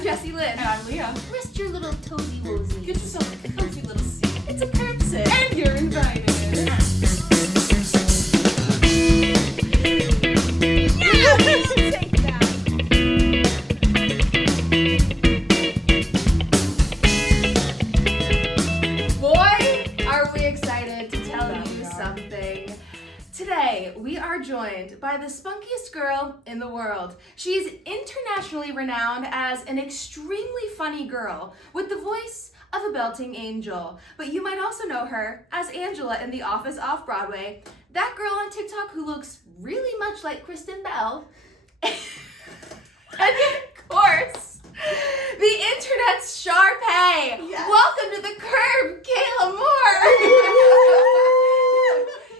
I'm Jessie Lynn. And I'm Leah. Rest your little toesy woesies. Get yourself a comfy little seat. It's a curb sit. And you're invited. Yeah, we'll take that. Boy, are we excited to tell you something. Today, we are joined by the spunkiest girl in the world. She's internationally renowned as an extremely funny girl with the voice of a belting angel. But you might also know her as Angela in The Office Off-Broadway, that girl on TikTok who looks really much like Kristen Bell. And of course, the internet's Sharpay. Yes. Welcome to the curb, Kayla Moore.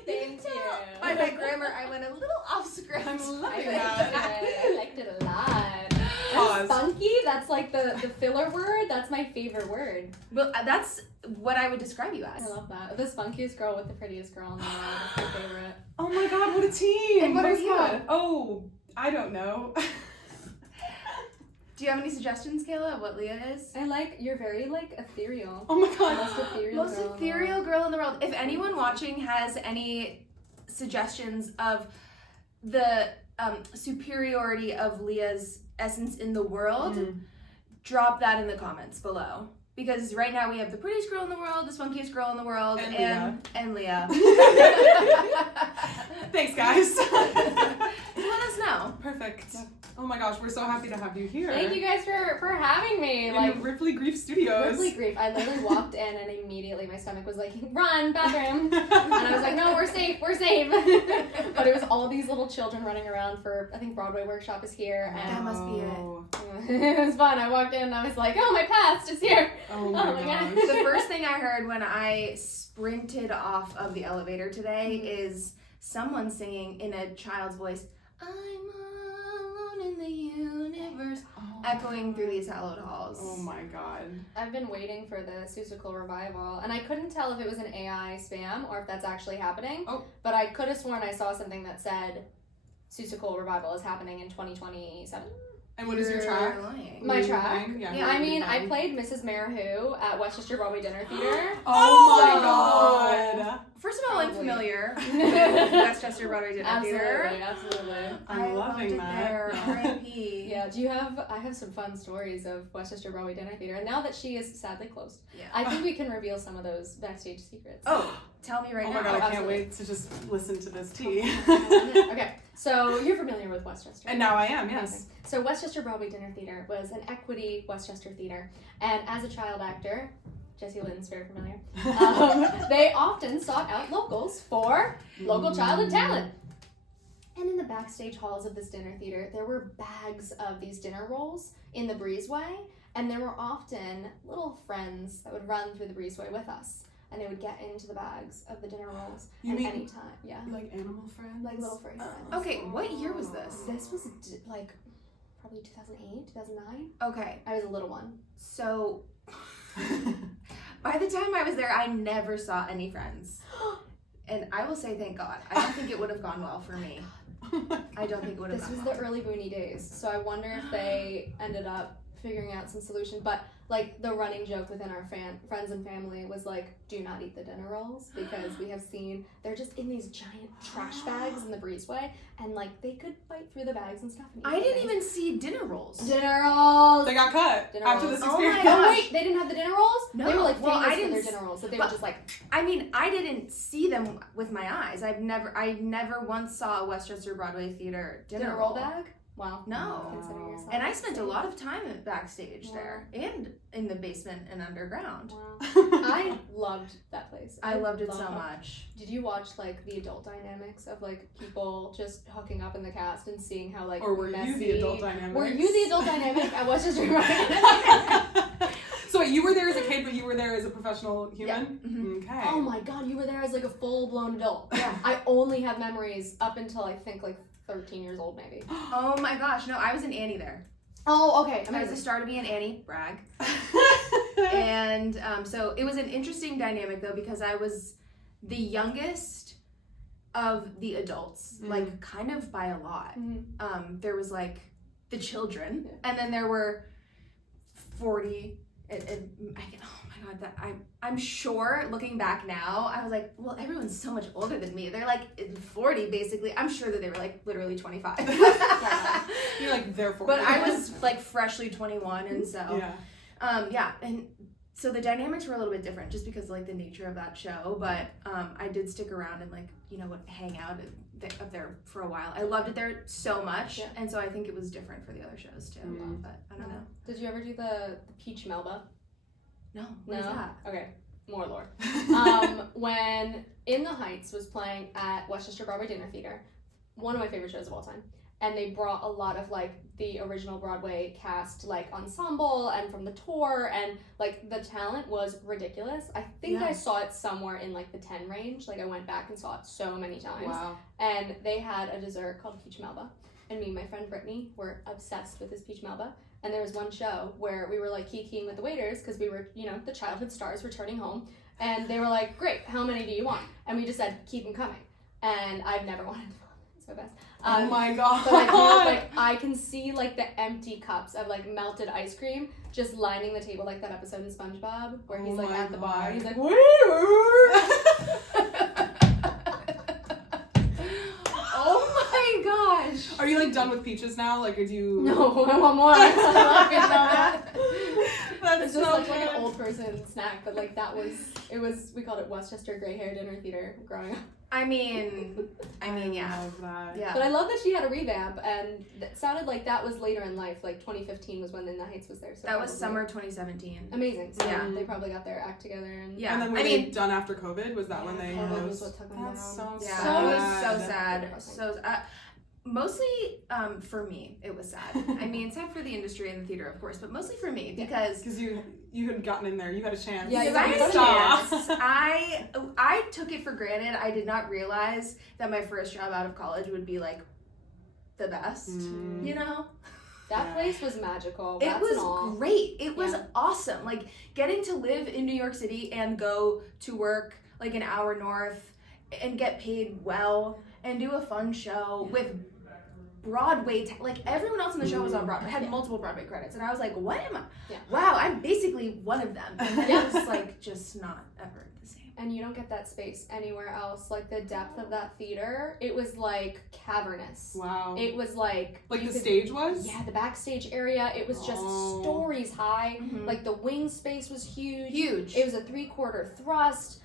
Thank you. By my grammar, I went a little off script. I'm loving I that. liked it a lot. Pause. Spunky, that's like the filler word. That's my favorite word. Well, that's what I would describe you as. I love that. The spunkiest girl with the prettiest girl in the world. That's my favorite. Oh my god, what a team. And what are What's you? that? Oh, I don't know. Do you have any suggestions, Kayla, of what Leah is? You're very ethereal. Oh my Most god. ethereal Most girl in the ethereal world. girl in the world. If anyone watching has any suggestions of the superiority of Leah's essence in the world, drop that in the comments below. Because right now we have the prettiest girl in the world, the spunkiest girl in the world, and Leah. Thanks, guys. Let us know. Perfect. Oh my gosh, we're so happy to have you here. Thank you guys for having me. In Ripley Grief Studios. Ripley Grief. I literally walked in and immediately my stomach was like, run, bathroom. And I was like, no, we're safe. But it was all these little children running around for, I think Broadway Workshop is here. And That must be it. it was fun. I walked in and I was like, oh, my past is here. Oh my my gosh. gosh. The first thing I heard when I sprinted off of the elevator today is someone singing in a child's voice, I'm alone in the universe, echoing through these hallowed halls. Oh my god. I've been waiting for the Seussical revival, and I couldn't tell if it was an AI spam or if that's actually happening. Oh. But I could have sworn I saw something that said Seussical revival is happening in 2027. And what is your track? Lying. My track? Yeah. I mean, I played Mrs. Mayor Who at Westchester Broadway Dinner Theater. Oh my god. First of all, I'm Probably. familiar with Westchester Broadway Dinner Theater. Absolutely. I'm loved loving it that. there. R.I.P. Yeah, I have some fun stories of Westchester Broadway Dinner Theater, and now that she is sadly closed, Yeah. I think we can reveal some of those backstage secrets. Oh, tell me right Oh now. my god, I can't absolutely. wait to just listen to this tea. Okay, so you're familiar with Westchester. And now I am, yes. So Westchester Broadway Dinner Theater was an equity Westchester theater, and as a child actor, Jessie Lynn's very familiar, they often sought out locals for local child and talent. And in the backstage halls of this dinner theater, there were bags of these dinner rolls in the breezeway, and there were often little friends that would run through the breezeway with us, and they would get into the bags of the dinner rolls. You and mean- anytime, yeah, Like animal friends? like little furry friends. Okay, what year was this? This was like probably 2008, 2009. Okay, I was a little one. so by the time I was there, I never saw any friends. And I will say thank God. I don't think it would have gone well for me. I don't think it would have This gone was well. the early Booney days, so I wonder if they ended up figuring out some solution. But like the running joke within our friends and family was like, do not eat the dinner rolls because we have seen they're just in these giant trash bags in the breezeway, and like they could bite through the bags and stuff. And eat I didn't things. even see dinner rolls. Dinner rolls. They got cut Dinner after rolls. this Oh my experience. gosh. Oh wait, they didn't have the dinner rolls? No. They were like Well, famous I for didn't their s- dinner rolls, that they but- were just like, I mean, I didn't see them with my eyes. I never once saw a Westchester Broadway Theater dinner roll bag? Wow. No. Consider yourself. And I spent a lot of time backstage there and in the basement and underground. Wow. I loved that place. I loved it so much. Did you watch like the adult dynamics of like people just hooking up in the cast and seeing how like Or were messy? you the adult dynamic? Were you the adult dynamic? I was just reminded. So wait, you were there as a kid, but you were there as a professional human? Mhm. Okay. Oh my god, you were there as like a full blown adult. Yeah. I only have memories up until I think like 13 years old maybe. Oh my gosh, no, I was in Annie there. Oh, okay. I was the Amazing. star to be in Annie, brag. And so it was an interesting dynamic though because I was the youngest of the adults, like kind of by a lot. Mhm. There was like the children, and then there were 40. Oh my god, I'm sure looking back now, I was like, well, everyone's so much older than me. They're like 40 basically. I'm sure that they were like literally 25. You're like, they're 40. But I was like freshly 21, and so and so the dynamics were a little bit different just because like the nature of that show. But I did stick around and like would hang out up there for a while. I loved it there so much, and so I think it was different for the other shows too. But I don't know. Did you ever do the Peach Melba? No. What is that? Okay, more lore. When In the Heights was playing at Westchester Broadway Dinner Theater, one of my favorite shows of all time, and they brought a lot of like the original Broadway cast, like ensemble and from the tour, and like the talent was ridiculous. I think I saw it somewhere in like the 10 range. Like I went back and saw it so many times. Wow. And they had a dessert called Peach Melba, and me and my friend Brittany were obsessed with this Peach Melba. And there was one show where we were like kikiing with the waiters because we were, the childhood stars returning home. And they were like, great, how many do you want? And we just said, keep them coming. And I've never wanted them so fast. Oh my god. But I can see like the empty cups of like melted ice cream just lining the table like that episode in SpongeBob where he's like at the bar. He's like, woo! Are you like done with peaches now? Like, did you? No, I want more. I love peach melba. That's it's just such like an old person snack, but like we called it Westchester Gray Hair Dinner Theater growing up. I mean, yeah. I love that. Yeah. But I love that she had a revamp, and it sounded like that was later in life. Like 2015 was when In the Heights was there. So that was summer 2017. Amazing. So yeah, they probably got their act together. And And then were they done after COVID? Was that when they? COVID was what took them down. That's so sad. sad. It was so sad. So mostly for me, it was sad. I mean, sad for the industry and the theater, of course, but mostly for me because you had gotten in there, you had a chance. Yeah, I had a chance. I took it for granted. I did not realize that my first job out of college would be like the best. That place was magical. It was great. It was awesome. Like getting to live in New York City and go to work like an hour north and get paid well and do a fun show with Broadway, like everyone else in the show was on Broadway, had multiple Broadway credits, and I was like, what am I? Yeah. Wow, I'm basically one of them. And then it was like just not ever the same. And you don't get that space anywhere else. Like the depth of that theater, it was like cavernous. Wow. It was like the stage was? Yeah, the backstage area, it was just stories high. Mm-hmm. Like the wing space was huge. Huge. It was a 3/4 thrust.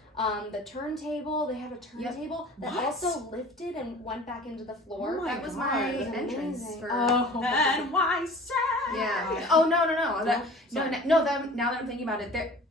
The turntable, they had a turntable that also lifted and went back into the floor. That was my entrance for NYC. Yeah. Oh no. Now that I'm thinking about it,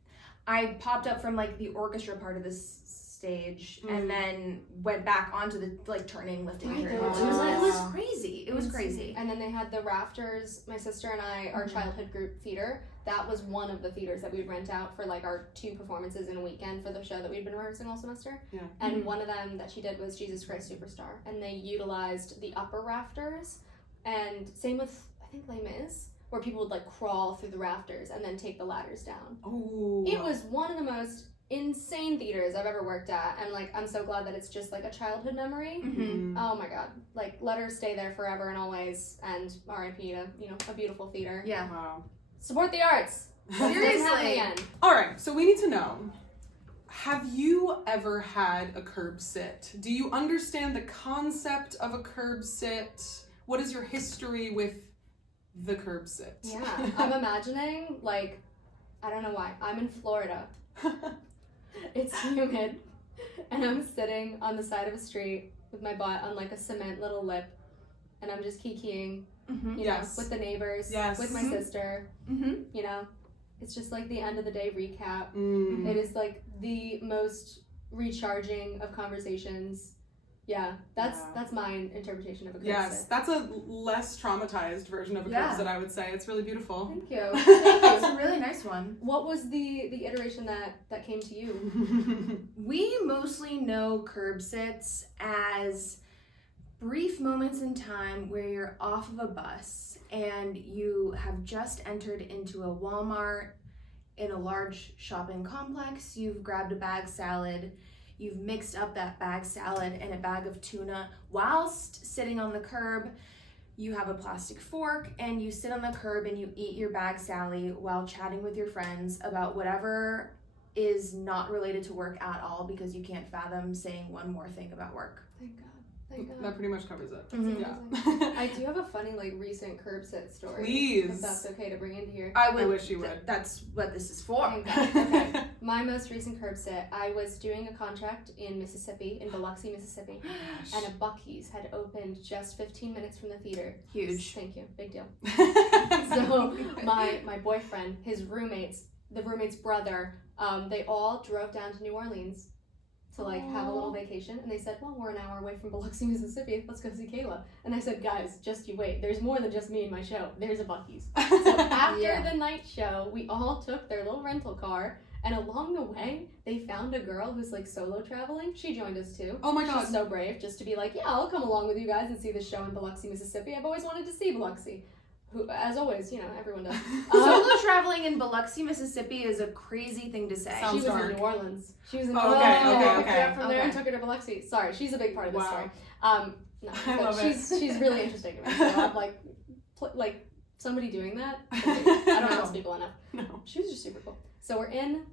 I popped up from like the orchestra part of this stage and then went back onto the like turning, lifting turntable. It was crazy. It was crazy. And then they had the rafters. My sister and I, our childhood group theater, that was one of the theaters that we'd rent out for like our 2 performances in a weekend for the show that we'd been rehearsing all semester. Yeah. And one of them that she did was Jesus Christ Superstar, and they utilized the upper rafters. And same with I think Les Mis, where people would like crawl through the rafters and then take the ladders down. Oh. It was one of the most insane theaters I've ever worked at, and like I'm so glad that it's just like a childhood memory. Mm-hmm. Oh my god, like let her stay there forever and always, and R.I.P. to a beautiful theater. Yeah. Wow. Support the arts. Seriously. All right, so we need to know, have you ever had a curb sit? Do you understand the concept of a curb sit? What is your history with the curb sit? Yeah, I'm imagining, like, I don't know why, I'm in Florida. It's humid, and I'm sitting on the side of a street with my butt on like a cement little lip, and I'm just kikiing, you know, with the neighbors, with my sister, you know. It's just like the end of the day recap. It is like the most recharging of conversations. Yeah, that's my interpretation of a curb sit. That's a less traumatized version of a curb sit, I would say. It's really beautiful. Thank you. It's a really nice one. What was the iteration that came to you? We mostly know curb sits as brief moments in time where you're off of a bus and you have just entered into a Walmart in a large shopping complex. You've grabbed a bag salad. You've mixed up that bag salad and a bag of tuna whilst sitting on the curb, you have a plastic fork and you sit on the curb and you eat your bag Sally while chatting with your friends about whatever is not related to work at all because you can't fathom saying one more thing about work. Thank God. Thank God. That pretty much covers it. Mhm. Yeah. I do have a funny, like, recent curb sit story. Please. If that's okay to bring into here. I wish you would. That's what this is for. Thank God. Okay. My most recent curb sit, I was doing a contract in Mississippi, in Biloxi, Mississippi, and a Buc-ee's had opened just 15 minutes from the theater. Huge. Thank you. Big deal. So my boyfriend, his roommates, the roommate's brother, they all drove down to New Orleans to like have a little vacation, and they said, well, we're an hour away from Biloxi, Mississippi, let's go see Kayla. And I said, guys, just you wait, there's more than just me and my show, there's a Buc-ee's. So after the night show, we all took their little rental car, and along the way, they found a girl who's like solo traveling. She joined us too. Oh my God. She's so brave, just to be like, yeah, I'll come along with you guys and see the show in Biloxi, Mississippi. I've always wanted to see Biloxi. Who, as always, you know, everyone does. Solo traveling in Biloxi, Mississippi is a crazy thing to say. Sounds She was dark. in New Orleans. She was in Oh, New Orleans. okay, okay, I picked her up okay. from there and Okay. took her to Biloxi. Sorry, she's a big part of this Wow. story. No, I but love she's really interesting to me. So I'm like somebody doing that. I don't trust people enough. No. She was just super cool. So we're in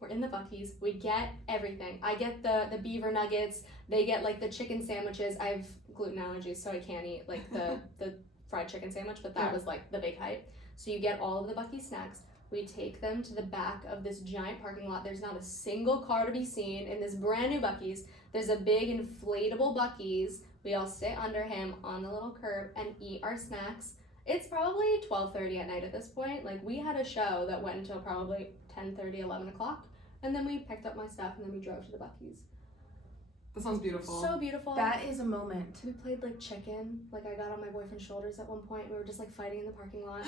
the Buc-ee's. We get everything. I get the beaver nuggets. They get like the chicken sandwiches. I have gluten allergies, so I can't eat like the fried chicken sandwich, but that was like the big hype. So you get all of the Buc-ee's snacks. We take them to the back of this giant parking lot. There's not a single car to be seen in this brand new Buc-ee's. There's a big inflatable Buc-ee's. We all sit under him on the little curb and eat our snacks. It's probably 12:30 at night at this point. Like, we had a show that went until probably 10:30, 11 o'clock. And then we picked up my stuff and then we drove to the Buc-ee's. That sounds beautiful. So beautiful. That is a moment. We played like chicken. Like, I got on my boyfriend's shoulders at one point. We were just like fighting in the parking lot.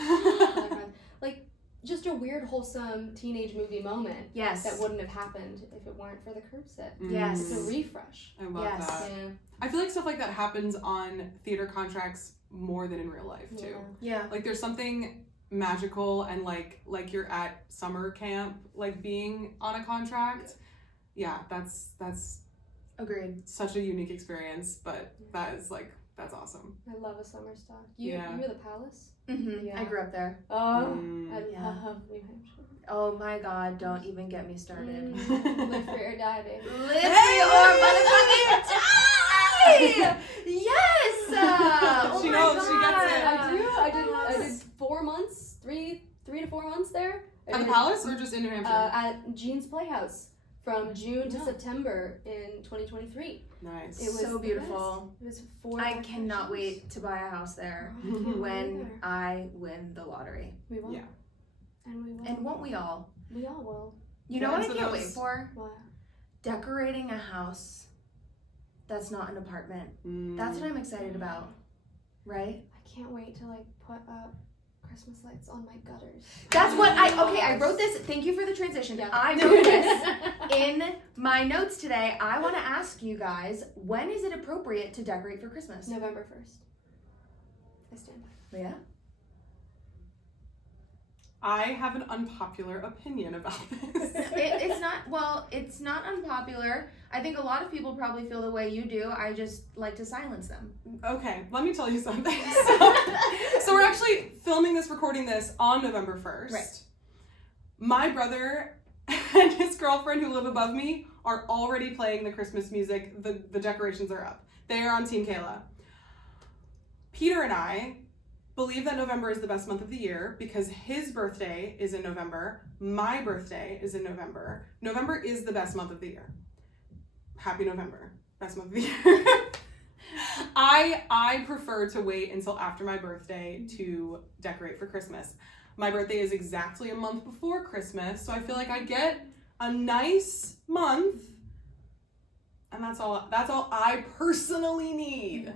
Like, just a weird, wholesome teenage movie moment. Yes. That wouldn't have happened if it weren't for the curb sit. Yes. It's a refresh. I love Yes. that. Yeah. I feel like stuff like that happens on theater contracts more than in real life too. Yeah. Like there's something magical and like you're at summer camp, like being on a contract. Yeah, that's Agreed. such a unique experience, but that's awesome. I love a summer stock. You Yeah. were the Palace? Mm-hmm. Yeah. I grew up there. Oh, Mm. I Yeah. love New Hampshire. Oh my God! Don't even get me started. Live free or die, baby. Live free or motherfucking die! Yes! Oh She my knows, God. she gets it. I did 4 months, three to 4 months there. At the Palace or just in New Hampshire? At Jean's Playhouse from June to Yeah. September in 2023. Nice. It was So the beautiful. best. It was 4 I decorations. cannot wait to buy a house there I can't wait when either. I win the lottery. We will. Yeah. And we will. And won't we all? We all will. You know Yeah, what so I can't those- wait for? What? Decorating a house that's not an apartment. Mm. That's what I'm excited about. Right? I can't wait to like put up Christmas lights on my gutters. That's what I wrote this. Thank you for the transition. Yeah. I wrote this in my notes today. I want to ask you guys, when is it appropriate to decorate for Christmas? November 1st. I stand by. Yeah. I have an unpopular opinion about this. It's not unpopular. I think a lot of people probably feel the way you do. I just like to silence them. Okay, let me tell you something. So we're actually recording this on November 1st. Right. My brother and his girlfriend who live above me are already playing the Christmas music. The decorations are up. They are on Team Kayla. Peter and I believe that November is the best month of the year because his birthday is in November. My birthday is in November. November is the best month of the year. Happy November. Best month of the year. I prefer to wait until after my birthday to decorate for Christmas. My birthday is exactly a month before Christmas, so I feel like I get a nice month, and that's all I personally need. Yeah.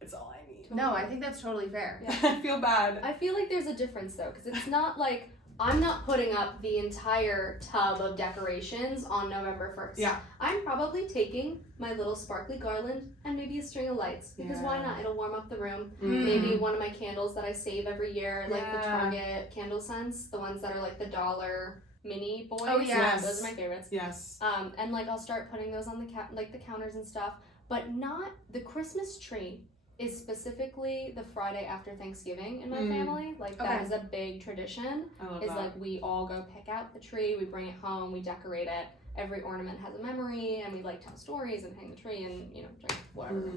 It's all I need. No, I think that's totally fair. Yeah. I feel bad. I feel like there's a difference though, because it's not like I'm not putting up the entire tub of decorations on November 1st. Yeah. I'm probably taking my little sparkly garland and maybe a string of lights, because why Yeah. not? It'll warm up the room. Mm. Maybe one of my candles that I save every year, like the Yeah. Target candle scents, the ones that are like the $1 mini boys. Oh, yes. Those are my favorites. Yes. And like I'll start putting those on the the counters and stuff, but not the Christmas tree is specifically the Friday after Thanksgiving in my family. Like, Okay. that is a big tradition. I love Is that. like, we all go pick out the tree, we bring it home, we decorate it. Every ornament has a memory, and we like tell stories and hang the tree and, you know, drink whatever.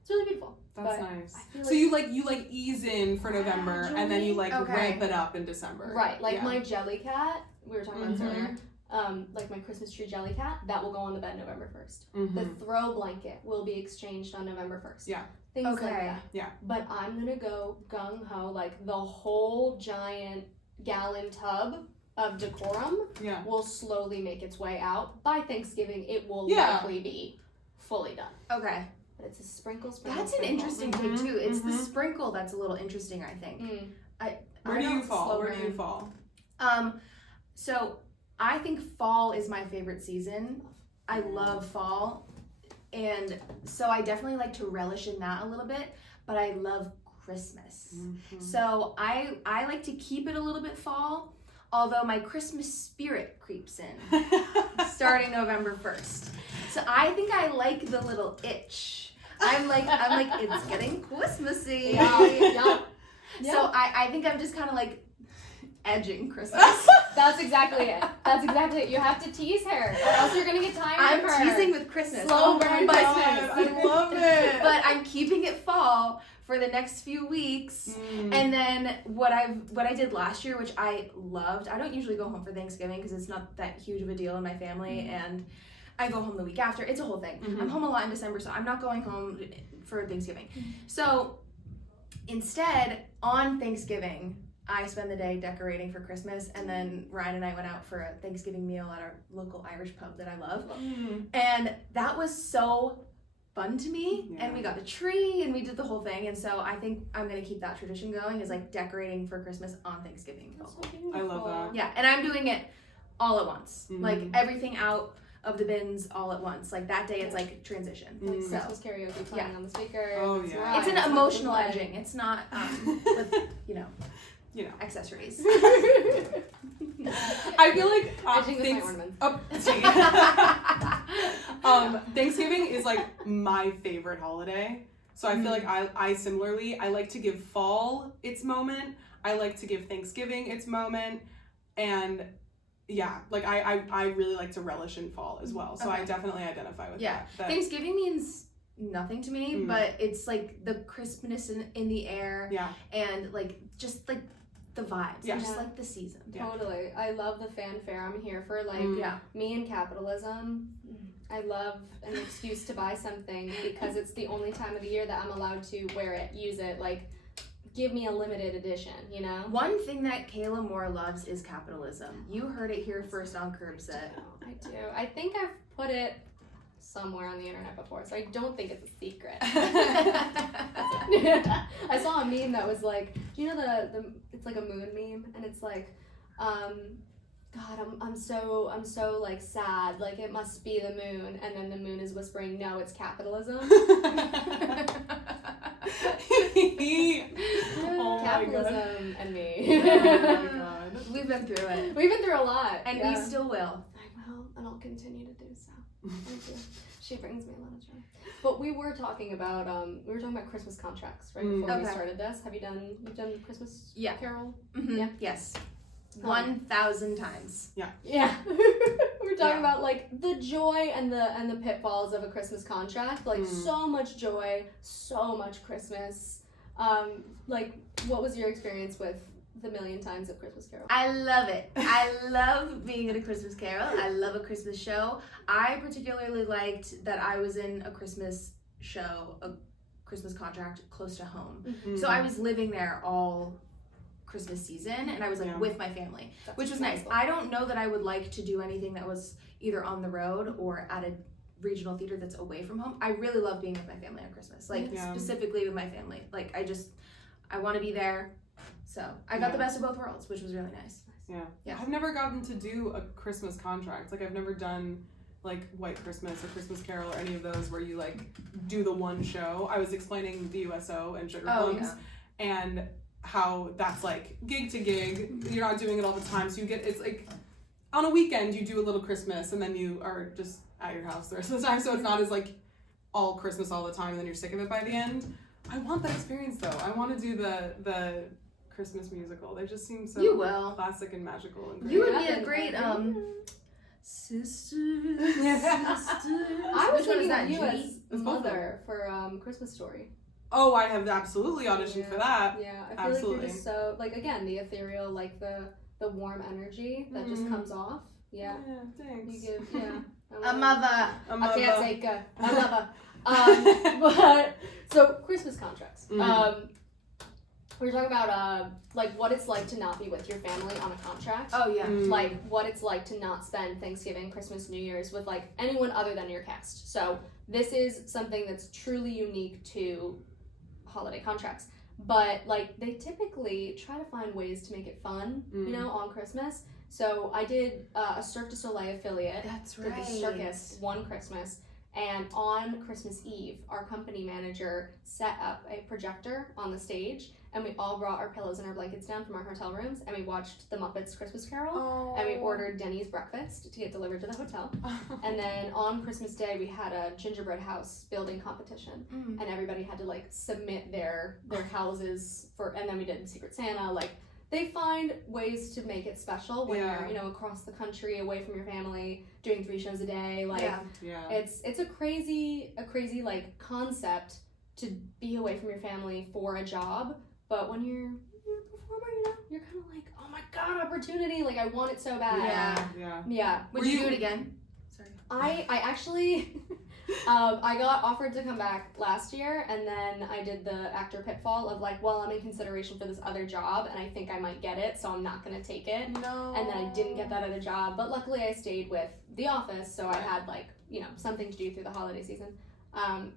It's really beautiful. That's But nice. I feel So you ease in for November, and then you like Okay. ramp it up in December. Right, like Yeah. my jelly cat, we were talking about this Mhm. earlier. Like my Christmas tree jelly cat, that will go on the bed November 1st. Mhm. The throw blanket will be exchanged on November 1st. Yeah. Things like Okay. that. Yeah. But I'm gonna go gung ho, like the whole giant gallon tub of decorum Yeah. will slowly make its way out. By Thanksgiving, it will Yeah. likely be fully done. Okay. But it's a sprinkle. That's an interesting take too. It's the sprinkle that's a little interesting, I think. Where do you fall? Where do you fall? So I think fall is my favorite season. I love fall. And so I definitely like to relish in that a little bit, but I love Christmas. So I like to keep it a little bit fall, although my Christmas spirit creeps in starting November 1st. So I think I like the little itch. I'm like it's getting Christmassy. Yeah. So I think I'm just kind of like edging Christmas. That's exactly it. That's exactly it. You have to tease her, or else you're gonna get tired I'm of her. teasing with Christmas. Slow burn but, Christmas. I love it. but I'm keeping it fall for the next few weeks. And then what I did last year, which I loved, I don't usually go home for Thanksgiving because it's not that huge of a deal in my family, and I go home the week after. It's a whole thing. I'm home a lot in December, so I'm not going home for Thanksgiving. So instead, on Thanksgiving, I spend the day decorating for Christmas, and then Ryan and I went out for a Thanksgiving meal at our local Irish pub that I love. And that was so fun to me. And we got the tree and we did the whole thing. And so I think I'm going to keep that tradition going, is like decorating for Christmas on Thanksgiving. That's so I love that. Yeah, and I'm doing it all at once. Like everything out of the bins all at once. Like that day it's like transition. Like So Christmas karaoke playing on the speaker. Oh, It's yeah. right. it's an It's emotional like- edging. It's not with, You know. accessories. I feel like Edging with my ornaments. Thanksgiving is like my favorite holiday. So I feel like I similarly, I like to give fall its moment. I like to give Thanksgiving its moment. And yeah, like I really like to relish in fall as well. So I definitely identify with that. Thanksgiving means nothing to me, but it's like the crispness in the air. Yeah. And like just like the vibes. Yeah. I just like the season. Yeah. Totally. I love the fanfare. I'm here for like me and capitalism. I love an excuse to buy something because it's the only time of the year that I'm allowed to wear it, use it, like give me a limited edition, you know? One thing that Kayla Moore loves is capitalism. You heard it here first on Curbsit. I do. I think I've put it somewhere on the internet before, so I don't think it's a secret. I saw a meme that was like, do you know the it's like a moon meme, and it's like, God, I'm so like sad, like it must be the moon, and then the moon is whispering, no, it's capitalism. Oh my Capitalism and me. Oh my god. We've been through it. We've been through a lot, And we still will. I will, and I'll continue to do so. Thank you. She brings me a lot of joy. But we were talking about Christmas contracts right before we started this. You've done Christmas Carol? Mm-hmm. Yeah. Yes. 1,000 times. Yeah. We're talking about like the joy and the pitfalls of a Christmas contract. Like so much joy, so much Christmas. Like what was your experience with the million times of Christmas Carol? I love it. I love being at a Christmas Carol. I love a Christmas show. I particularly liked that I was in a Christmas show, a Christmas contract close to home. So I was living there all Christmas season, and I was like with my family, which was nice. I don't know that I would like to do anything that was either on the road or at a regional theater that's away from home. I really love being with my family on Christmas, like specifically with my family. Like I want to be there. So I got the best of both worlds, which was really nice. Yeah. I've never gotten to do a Christmas contract. Like I've never done like White Christmas or Christmas Carol or any of those where you like do the one show. I was explaining the USO and Sugar Plums and how that's like gig to gig. You're not doing it all the time, so it's like on a weekend you do a little Christmas and then you are just at your house the rest of the time, so it's not as like all Christmas all the time and then you're sick of it by the end. I want that experience though. I want to do the Christmas musical. They just seem so You will. classic and magical and great. You would be a great sisters. I was Which one is thinking that? of you Judy? as It's both of mother for Christmas Story. Oh, I have absolutely auditioned for that. Yeah, I feel like Absolutely. you're just so, like, again, the ethereal, like the warm energy that just comes off. Yeah. Thanks. You give, yeah. A mother. I can't take a mother. But, so, Christmas contracts. We were talking about, like, what it's like to not be with your family on a contract. Oh yeah. Like, what it's like to not spend Thanksgiving, Christmas, New Year's with, like, anyone other than your cast. So, this is something that's truly unique to holiday contracts. But, like, they typically try to find ways to make it fun, you know, on Christmas. So, I did a Cirque du Soleil affiliate. That's Did right. the circus one Christmas. And on Christmas Eve, our company manager set up a projector on the stage, and we all brought our pillows and our blankets down from our hotel rooms, and we watched the Muppets Christmas Carol, and we ordered Denny's breakfast to get delivered to the hotel. And then on Christmas Day, we had a gingerbread house building competition, and everybody had to, like, submit their houses for, and then we did Secret Santa. Like, they find ways to make it special when you're, you know, across the country, away from your family, doing 3 shows a day. Like, it's a crazy like concept to be away from your family for a job. But when you're a performer, you know, you're kind of like, oh my god, opportunity! Like, I want it so bad. Yeah. Would you do it again? Sorry. I actually, I got offered to come back last year, and then I did the actor pitfall of, like, well, I'm in consideration for this other job, and I think I might get it, so I'm not gonna take it. No. And then I didn't get that other job, but luckily I stayed with The Office, so I had, like, you know, something to do through the holiday season.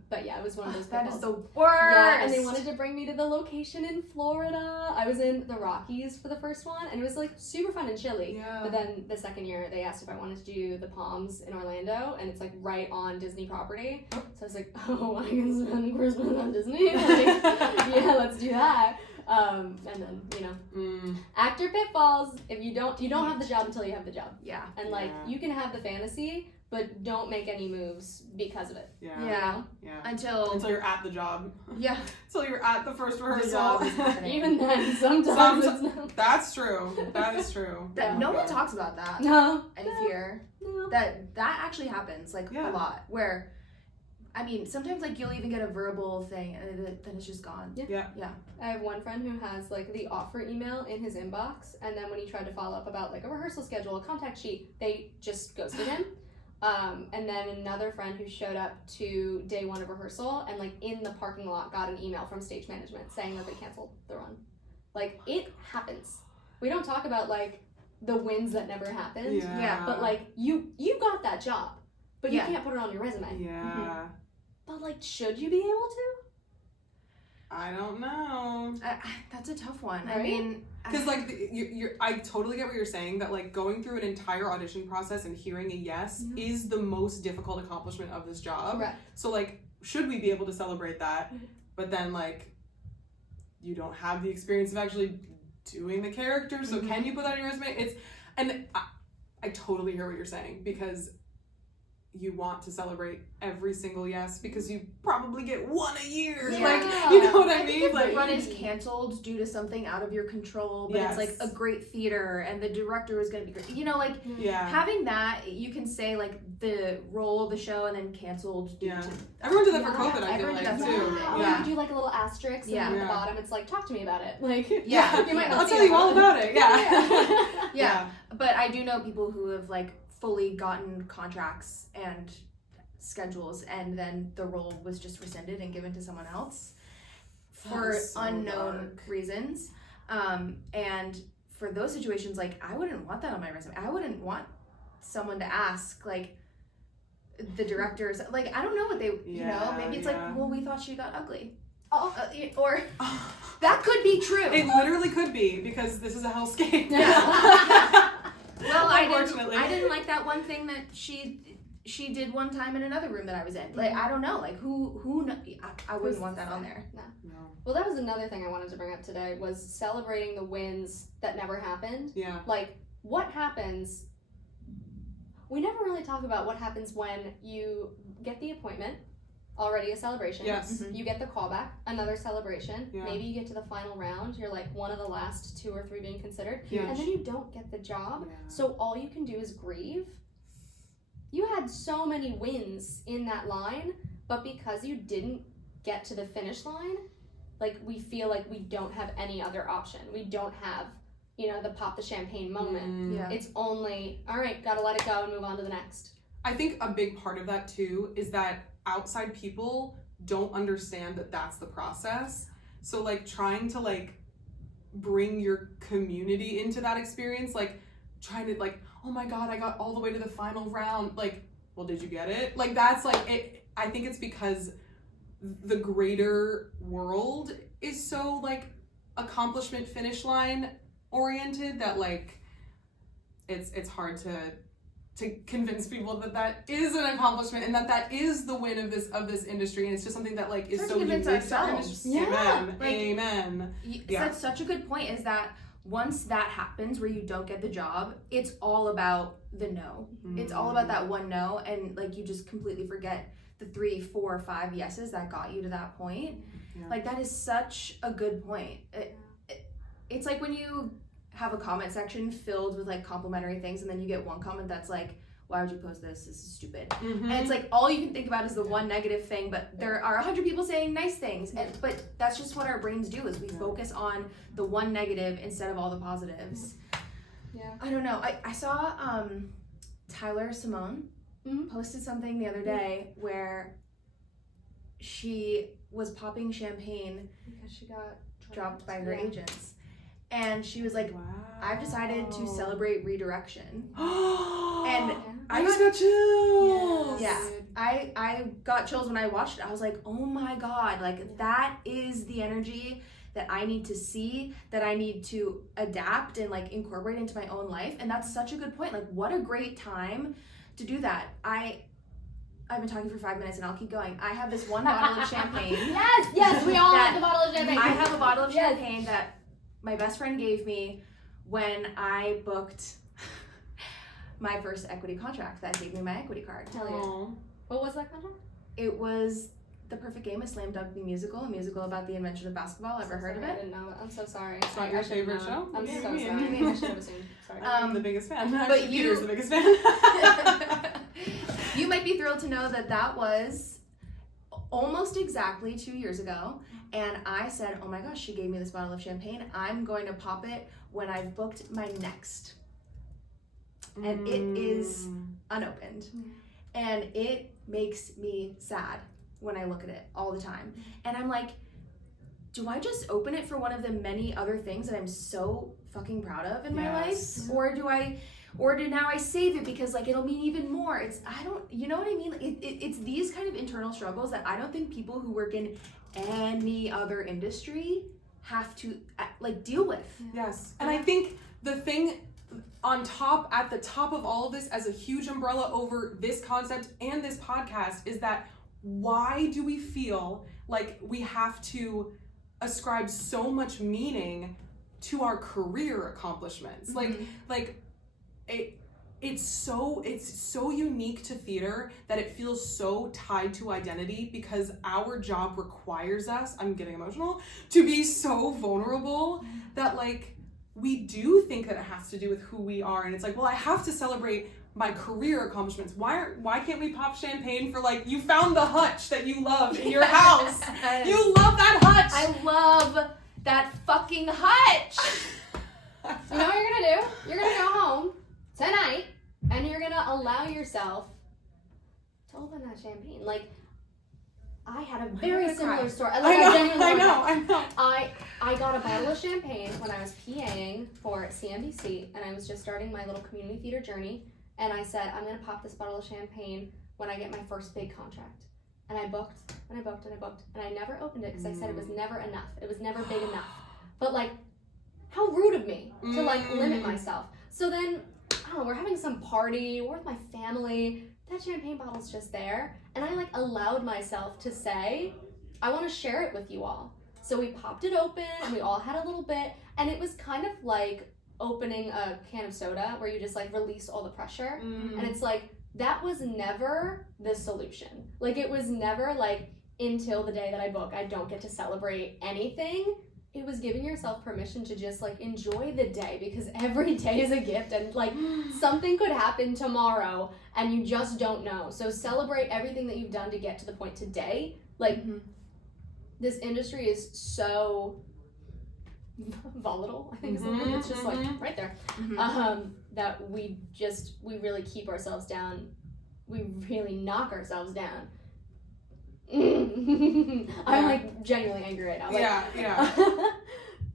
But yeah, it was one of those That pitfalls. is the worst. Yeah, and they wanted to bring me to the location in Florida. I was in the Rockies for the first one, and it was, like, super fun and chilly. Yeah. But then the second year, they asked if I wanted to do the Palms in Orlando, and it's, like, right on Disney property. So I was like, oh, I can spend Christmas on Disney? Like, yeah, let's do that. And then, you know, actor pitfalls. If you don't have the job until you have the job. Yeah. And, like, you can have the fantasy, but don't make any moves because of it. Yeah. Until you're at the job. Yeah. Until you're at the first rehearsal. job is happening. Even then, sometimes it's not. That's true. That is true. No one talks about that. No. And fear. No. That actually happens, like, a lot. Where, I mean, sometimes, like, you'll even get a verbal thing, and then it's just gone. Yeah. I have one friend who has, like, the offer email in his inbox, and then when he tried to follow up about, like, a rehearsal schedule, a contact sheet, they just ghosted him. And then another friend who showed up to day 1 of rehearsal, and, like, in the parking lot got an email from stage management saying that they canceled the run. Like, it happens. We don't talk about, like, the wins that never happened. Yeah. But, like, you got that job, but you can't put it on your resume. Yeah. But, like, should you be able to? I don't know. That's a tough one. Right? I mean, Because, like, I totally get what you're saying, that, like, going through an entire audition process and hearing a yes is the most difficult accomplishment of this job. Correct. So, like, should we be able to celebrate that? But then, like, you don't have the experience of actually doing the character, so can you put that on your resume? And I totally hear what you're saying, because you want to celebrate every single yes, because you probably get one a year. Yeah. Like, you know what I think mean? if Like, the run is canceled due to something out of your control, but it's, like, a great theater, and the director is going to be great. You know, like, having that, you can say, like, the role of the show, and then canceled due to... Everyone did that for COVID, I feel everyone like, did that too. for COVID. Yeah. You do, like, a little asterisk, and at the Yeah. bottom it's like, talk to me about it. Like, Yeah. you might not I'll see tell it, you all but- about it. Yeah. Yeah. But I do know people who have, like, fully gotten contracts and schedules, and then the role was just rescinded and given to someone else for so unknown reasons. And for those situations, like, I wouldn't want that on my resume. I wouldn't want someone to ask, like, the directors, like, I don't know what they, you know, maybe it's like, well, we thought she got ugly. Or that could be true. It literally could be, because this is a hellscape. Well, Unfortunately. I didn't like that one thing that she did one time in another room that I was in. Like, I don't know, like, who I wouldn't want that on there. No. Well, that was another thing I wanted to bring up today, was celebrating the wins that never happened. Yeah. Like, what happens, we never really talk about what happens when you get the appointment, already a celebration. Yes. You get the callback, another celebration. Yeah. Maybe you get to the final round. You're like one of the last 2 or 3 being considered. Huge. And then you don't get the job. Yeah. So all you can do is grieve. You had so many wins in that line, but because you didn't get to the finish line, like we feel like we don't have any other option. We don't have, you know, the pop the champagne moment. Yeah. It's only, all right, gotta let it go and move on to the next. I think a big part of that too is that outside people don't understand that that's the process. So like trying to like bring your community into that experience, like trying to like, oh my God, I got all the way to the final round. Like, well, did you get it? Like that's like it. I think it's because the greater world is so like accomplishment finish line oriented that like it's hard to convince people that that is an accomplishment and that is the win of this industry, and it's just something that like is Trying so to convince unique to our ourselves. industry. Yeah. Amen. Like, Amen. Yeah. That's such a good point, is that once that happens where you don't get the job, it's all about the no. It's all about that one no, and like you just completely forget the 3, 4, 5 yeses that got you to that point. Yeah. Like that is such a good point. It's like when you have a comment section filled with like complimentary things, and then you get one comment that's like, why would you post this? This is stupid. Mm-hmm. And it's like all you can think about is the one negative thing, but there are 100 people saying nice things. But that's just what our brains do, is we focus on the one negative instead of all the positives. Yeah. I don't know. I saw Tyler Simone posted something the other day where she was popping champagne Because she got dropped by her agents. And she was like, Wow. I've decided to celebrate redirection. And And I just got chills. Yeah. I got chills when I watched it. I was like, oh my God, like that is the energy that I need to see, that I need to adapt and like incorporate into my own life. And that's such a good point. Like what a great time to do that. I've been talking for 5 minutes and I'll keep going. I have this one bottle of champagne. Yes, we all have the bottle of champagne. I have a bottle of Yes. champagne that my best friend gave me when I booked my first equity contract. That gave me my equity card. Hell yeah. Aw. What was that contract? It was The Perfect Game, a slam dunk musical, a musical about the invention of basketball. Ever heard of I it? didn't know it. I'm so sorry. It's not your favorite show? I'm Yeah, so yeah. sorry. I should have assumed. Sorry. I'm the biggest fan. but Actually, you- Peter's the biggest fan. You might be thrilled to know that that was almost exactly 2 years ago. And I said, oh my gosh, she gave me this bottle of champagne. I'm going to pop it when I've booked my next. And it is unopened. And it makes me sad when I look at it all the time. And I'm like, do I just open it for one of the many other things that I'm so fucking proud of in my Yes. life? Or do now I save it because like it'll mean even more? You know what I mean? It's these kind of internal struggles that I don't think people who work in any other industry have to like deal with. Yes. And I think the thing at the top of all of this, as a huge umbrella over this concept and this podcast, is that why do we feel like we have to ascribe so much meaning to our career accomplishments? Like it's so unique to theater that it feels so tied to identity, because our job requires us, I'm getting emotional, to be so vulnerable that like we do think that it has to do with who we are, and it's like, well, I have to celebrate my career accomplishments. Why can't we pop champagne for like, you found the hutch that you love in your house? You love that hutch. I love that fucking hutch. You know what you're gonna do? You're gonna go home tonight and you're gonna allow yourself to open that champagne. Like, I had a very gonna similar cry. story. I know. I got a bottle of champagne when I was PAing for CNBC, and I was just starting my little community theater journey, and I said, I'm gonna pop this bottle of champagne when I get my first big contract. And I booked, and I booked, and I booked, and I never opened it because I said it was never enough. It was never big enough. But like, how rude of me to like limit myself. So then, I don't know, we're having some party, we're with my family, that champagne bottle's just there, and I like allowed myself to say, I want to share it with you all. So we popped it open, and we all had a little bit, and it was kind of like opening a can of soda where you just like release all the pressure, and it's like, that was never the solution. Like, it was never like, until the day that I book, I don't get to celebrate anything. It was giving yourself permission to just like enjoy the day, because every day is a gift, and like something could happen tomorrow and you just don't know. So celebrate everything that you've done to get to the point today. Like, this industry is so volatile, I think is the word. It's just like right there. That we really keep ourselves down. We really knock ourselves down. I'm like genuinely angry right now. Like,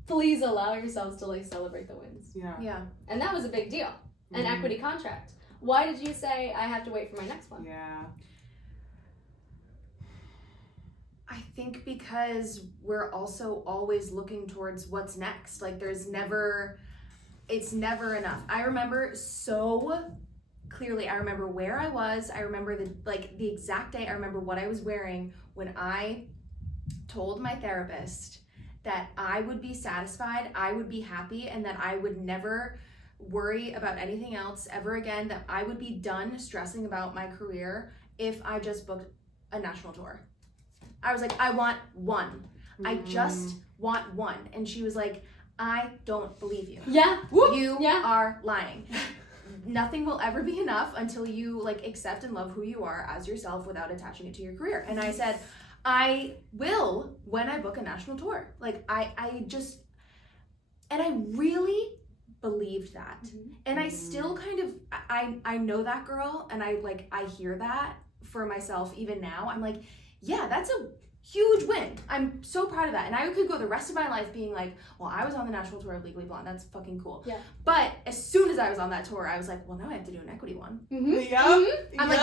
please allow yourselves to like celebrate the wins. Yeah. And that was a big deal. An equity contract. Why did you say I have to wait for my next one? Yeah. I think because we're also always looking towards what's next. Like, it's never enough. I remember so clearly, I remember where I was. I remember the exact day. I remember what I was wearing when I told my therapist that I would be satisfied, I would be happy, and that I would never worry about anything else ever again, that I would be done stressing about my career if I just booked a national tour. I was like, I want one. I just want one. And she was like, I don't believe you. Yeah. You are lying. Nothing will ever be enough until you like accept and love who you are as yourself without attaching it to your career. And I said, I will when I book a national tour. Like, I just, and I really believed that. And I still kind of, I know that girl, and I hear that for myself even now. I'm like, yeah, that's a huge win. I'm so proud of that. And I could go the rest of my life being like, well, I was on the national tour of Legally Blonde. That's fucking cool. Yeah. But as soon as I was on that tour, I was like, well, now I have to do an equity one. I'm like,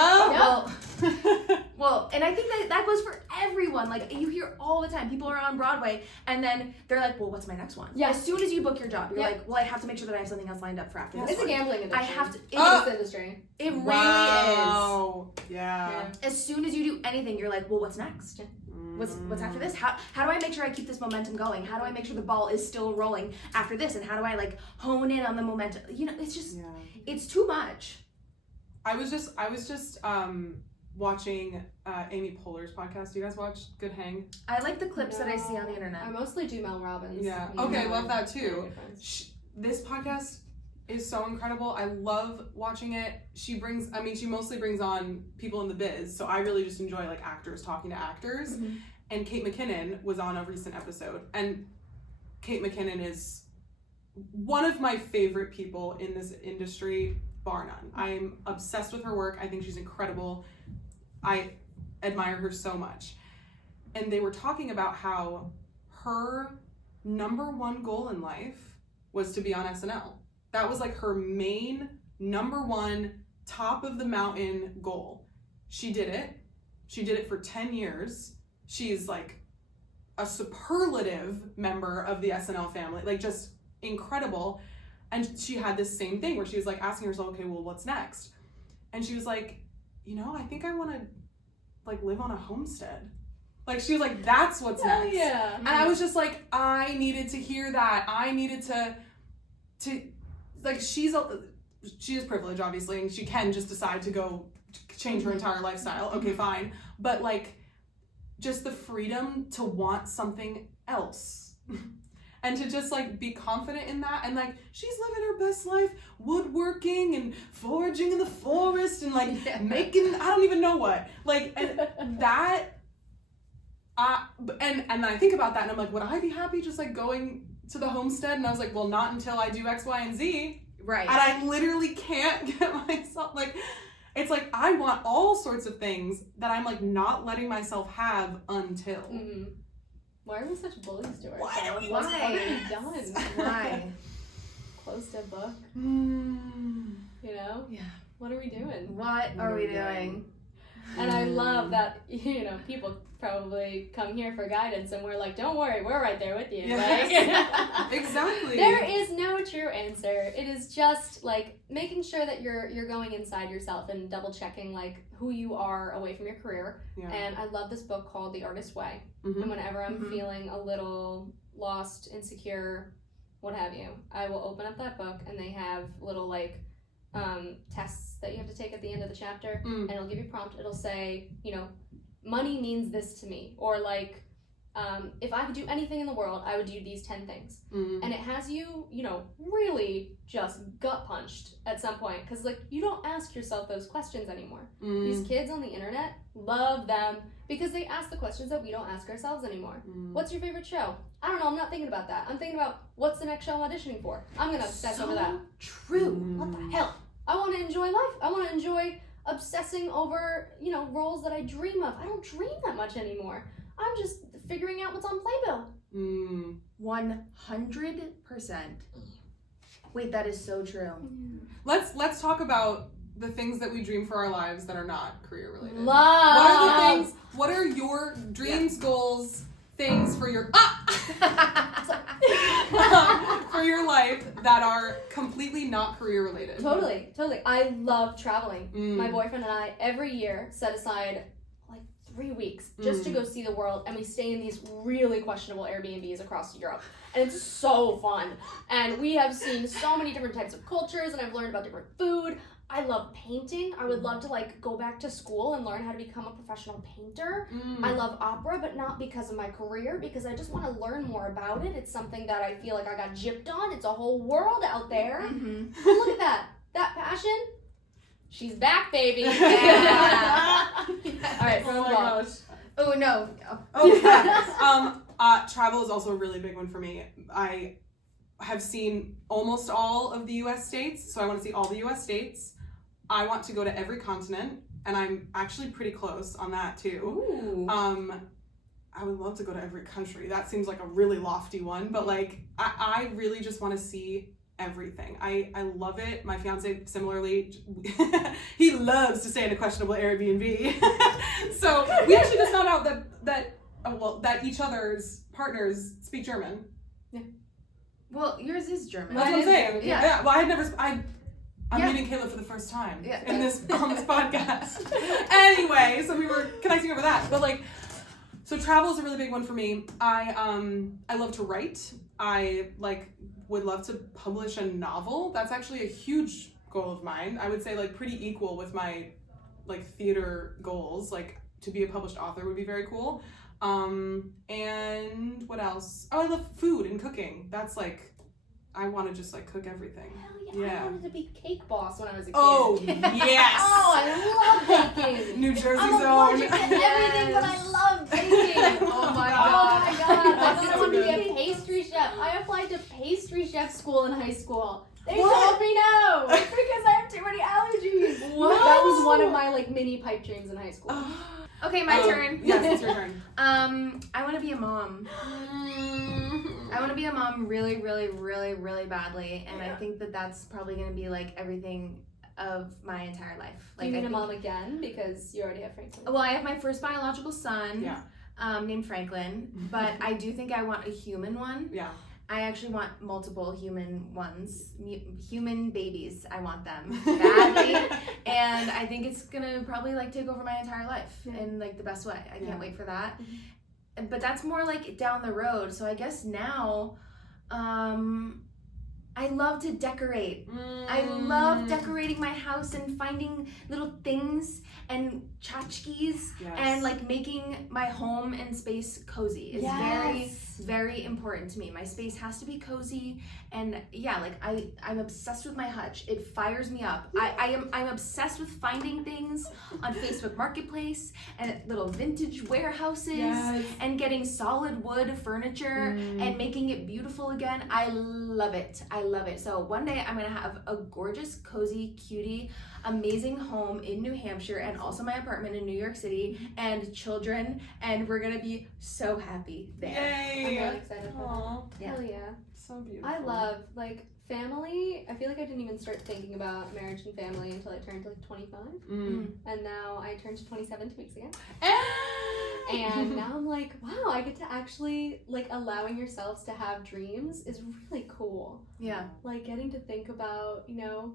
well, and I think that goes for everyone. Like, you hear all the time, people are on Broadway, and then they're like, well, what's my next one? Yeah. As soon as you book your job, you're like, well, I have to make sure that I have something else lined up for after this. It's a gambling addiction. I have to. It's this industry. It really is. Yeah. As soon as you do anything, you're like, well, what's next? What's after this? How do I make sure I keep this momentum going? How do I make sure the ball is still rolling after this? And how do I like hone in on the momentum? You know, it's just, it's too much. I was just watching Amy Poehler's podcast. Do you guys watch Good Hang? I like the clips that I see on the internet. I mostly do Mel Robbins. Yeah. Okay, I love that too. This podcast is so incredible. I love watching it. She mostly brings on people in the biz, so I really just enjoy like actors talking to actors. And Kate McKinnon was on a recent episode, and Kate McKinnon is one of my favorite people in this industry, bar none. I'm obsessed with her work. I think she's incredible. I admire her so much. And they were talking about how her number one goal in life was to be on SNL. That was like her main number one top of the mountain goal. She did it. She did it for 10 years. She's like a superlative member of the SNL family, like just incredible. And she had this same thing where she was like asking herself, okay, well, what's next? And she was like, I think I want to like live on a homestead. Like, she was like, that's what's next. Yeah. And I was just like, I needed to hear that. I needed to like, she is privileged, obviously, and she can just decide to go change her entire lifestyle. Okay, fine. But like, just the freedom to want something else. And to just like be confident in that, and like she's living her best life, woodworking and foraging in the forest and like making I don't even know what, like, and that and I think about that and I'm like, would I be happy just like going to the homestead? And I was like, well, not until I do X, Y, and Z. Right. And I literally can't get myself like, it's like I want all sorts of things that I'm like not letting myself have until. Why are we such bullies to ourselves? Why? What have we done? Why? Close to book. You know? Yeah. What are we doing? What are we doing? And I love that, people probably come here for guidance and we're like, don't worry, we're right there with you. Yes. Like, exactly. There is no true answer. It is just like making sure that you're going inside yourself and double checking like who you are away from your career. Yeah. And I love this book called The Artist's Way. And whenever I'm feeling a little lost, insecure, what have you, I will open up that book and they have little like tests that you have to take at the end of the chapter, Mm. and it'll give you a prompt. It'll say, money means this to me, or like, if I could do anything in the world, I would do these 10 things. Mm. And it has you, really just gut punched at some point, because like you don't ask yourself those questions anymore. Mm. These kids on the internet love them because they ask the questions that we don't ask ourselves anymore. Mm. What's your favorite show? I don't know, I'm not thinking about that. I'm thinking about what's the next show I'm auditioning for. I'm gonna obsess over that. True. What the hell? I want to enjoy life. I want to enjoy obsessing over, roles that I dream of. I don't dream that much anymore. I'm just figuring out what's on Playbill. 100%. Wait, that is so true. Let's talk about the things that we dream for our lives that are not career related. Love. What are the things? What are your dreams, goals, things for your for your life that are completely not career related? Totally. I love traveling. Mm. My boyfriend and I every year set aside like 3 weeks just to go see the world, and we stay in these really questionable Airbnbs across Europe, and it's so fun. And we have seen so many different types of cultures, and I've learned about different food. I love painting. I would love to like go back to school and learn how to become a professional painter. I love opera, but not because of my career, because I just want to learn more about it. It's something that I feel like I got gypped on. It's a whole world out there. Mm-hmm. And look at that. That passion. She's back, baby. Yeah. All right, Oh my gosh. gosh. Oh no. Oh yeah. Travel is also a really big one for me. I have seen almost all of the U.S. states, so I want to see all the U.S. states. I want to go to every continent, and I'm actually pretty close on that too. Ooh. I would love to go to every country. That seems like a really lofty one, but like I really just want to see everything. I love it. My fiance similarly, he loves to stay in a questionable Airbnb. So we actually just found out that each other's partners speak German. Well, yours is German. That's what I'm saying. Yeah. Well, I'm Yeah. meeting Kayla for the first time Yeah. on this podcast. Anyway, so we were connecting over that. But like, so travel is a really big one for me. I love to write. I would love to publish a novel. That's actually a huge goal of mine. I would say like pretty equal with my like theater goals. Like to be a published author would be very cool. And what else? Oh, I love food and cooking. That's like, I want to just like cook everything. Hell yeah. I wanted to be cake boss when I was a kid. Oh, yes. Oh, I love baking. New Jersey I'm zone. allergic to everything, but I love baking. Oh my Oh god. my god. I That's thought I so wanted to be good. a pastry chef. I applied to pastry chef school in high school. They What? told me no because I have too many allergies. What? That was one of my like mini pipe dreams in high school. Okay, my turn. Yes, it's your turn. I want to be a mom. I want to be a mom really, really, really, really badly, and I think that that's probably going to be like everything of my entire life. Do Like, you I need a think- mom again because you already have Franklin? Well, I have my first biological son, Yeah. named Franklin, but I do think I want a human one. Yeah. I actually want multiple human ones, human babies. I want them badly, and I think it's gonna probably like take over my entire life in like the best way. I can't wait for that. But that's more like down the road. So I guess now, I love to decorate. I love decorating my house and finding little things and tchotchkes and like making my home and space cozy is very, very important to me. My space has to be cozy, and yeah, like I'm obsessed with my hutch. It fires me up. I'm obsessed with finding things on Facebook Marketplace and at little vintage warehouses and getting solid wood furniture and making it beautiful again. I love it. I love it. So one day I'm gonna have a gorgeous, cozy, cutie, amazing home in New Hampshire and also my apartment in New York City and children, and we're gonna be so happy there. Yay! I'm really excited for Aww. that. Hell yeah. So beautiful. I love, like, family. I feel like I didn't even start thinking about marriage and family until I turned like 25. And now I turned 27 2 weeks ago. And now I'm like, wow, I get to actually, like, allowing yourselves to have dreams is really cool. Yeah. Like, getting to think about, you know,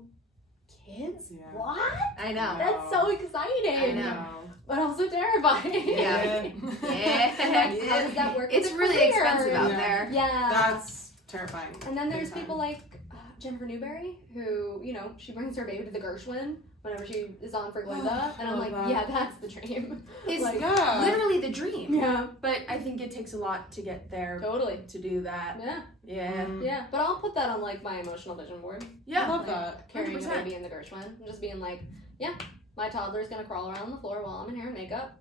kids? Yeah. What? I know. That's so exciting. I know. But also terrifying. Yeah. Like, how does that work? It's with a really career? expensive out Yeah. there. Yeah. That's terrifying. And then there's Big time. people like Jennifer Newberry, who, you know, she brings her baby to the Gershwin whenever she is on for Glinda, and I'm like, yeah, that's the dream. It's like, literally the dream. Yeah. But I think it takes a lot to get there. Totally. To do that. Yeah. Yeah. Yeah. But I'll put that on like my emotional vision board. Yeah. I love that. Carrying 100%. a baby in the Gershwin. And just being like, yeah, my toddler's gonna crawl around on the floor while I'm in hair and makeup.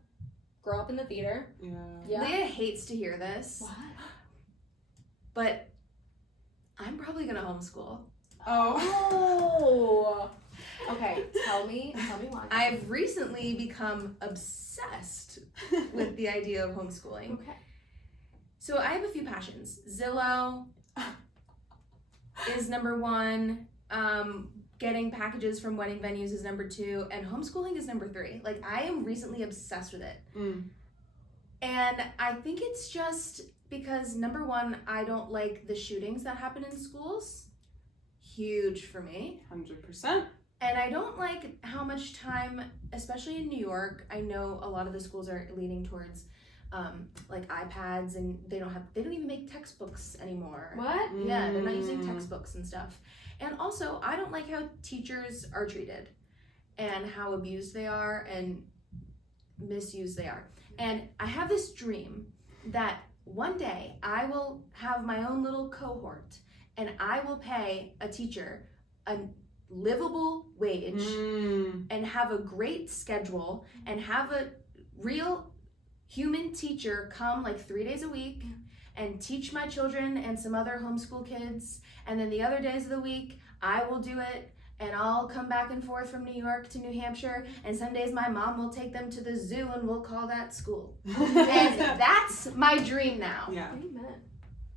Grow up in the theater. Yeah. Leah hates to hear this. What? But I'm probably gonna homeschool. Oh. Okay, tell me why. I've recently become obsessed with the idea of homeschooling. Okay. So I have a few passions. Zillow is number one. Getting packages from wedding venues is number two. And homeschooling is number three. Like, I am recently obsessed with it. And I think it's just because, number one, I don't like the shootings that happen in schools. Huge for me. 100%. And I don't like how much time, especially in New York, I know a lot of the schools are leaning towards like iPads, and they don't even make textbooks anymore. What? Yeah, they're not using textbooks and stuff. And also, I don't like how teachers are treated and how abused they are and misused they are. And I have this dream that one day I will have my own little cohort and I will pay a teacher a livable wage and have a great schedule and have a real human teacher come like 3 days a week and teach my children and some other homeschool kids, and then the other days of the week I will do it, and I'll come back and forth from New York to New Hampshire, and some days my mom will take them to the zoo and we'll call that school. And that's my dream now. Yeah. Amen.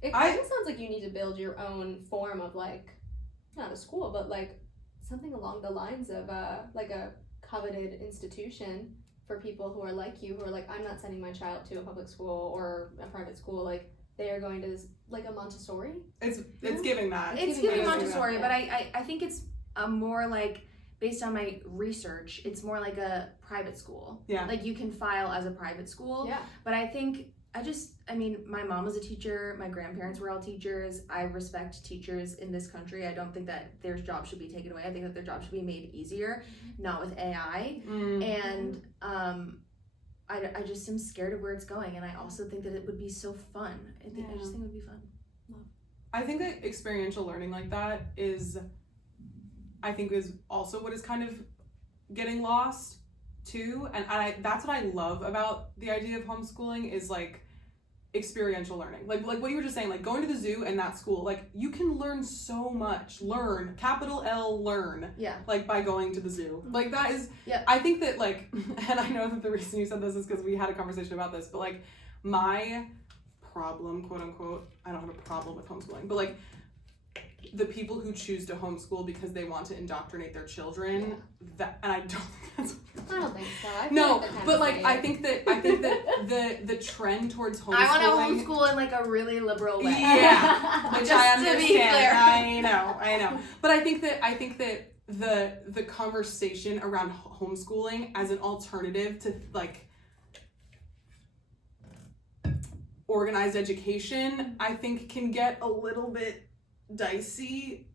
It kind of sounds like you need to build your own form of like, not a school, but like something along the lines of like a coveted institution for people who are like you, who are like, I'm not sending my child to a public school or a private school. Like, they are going to like a Montessori. It's giving that. It's giving giving that. Montessori, Yeah. but I think it's more like, based on my research, it's more like a private school. Yeah. Like, you can file as a private school. Yeah. But I think, I mean, my mom was a teacher, my grandparents were all teachers. I respect teachers in this country. I don't think that their job should be taken away. I think that their job should be made easier, not with AI. And I just am scared of where it's going, and I also think that it would be so fun. I just think it would be fun. I think that experiential learning like that is also what is kind of getting lost too. And that's what I love about the idea of homeschooling is like experiential learning. Like what you were just saying, like going to the zoo and that school, like you can learn so much. Learn, capital L, learn. Yeah. Like by going to the zoo. Like that is, I think that like, and I know that the reason you said this is because we had a conversation about this, but like my problem, quote unquote, I don't have a problem with homeschooling, but like the people who choose to homeschool because they want to indoctrinate their children, and I don't think that's. I don't think so. I think that the trend towards homeschooling. I want to homeschool in like a really liberal way. Yeah, which I understand. To be clear. I know. But I think that the conversation around homeschooling as an alternative to like organized education, I think can get a little bit dicey,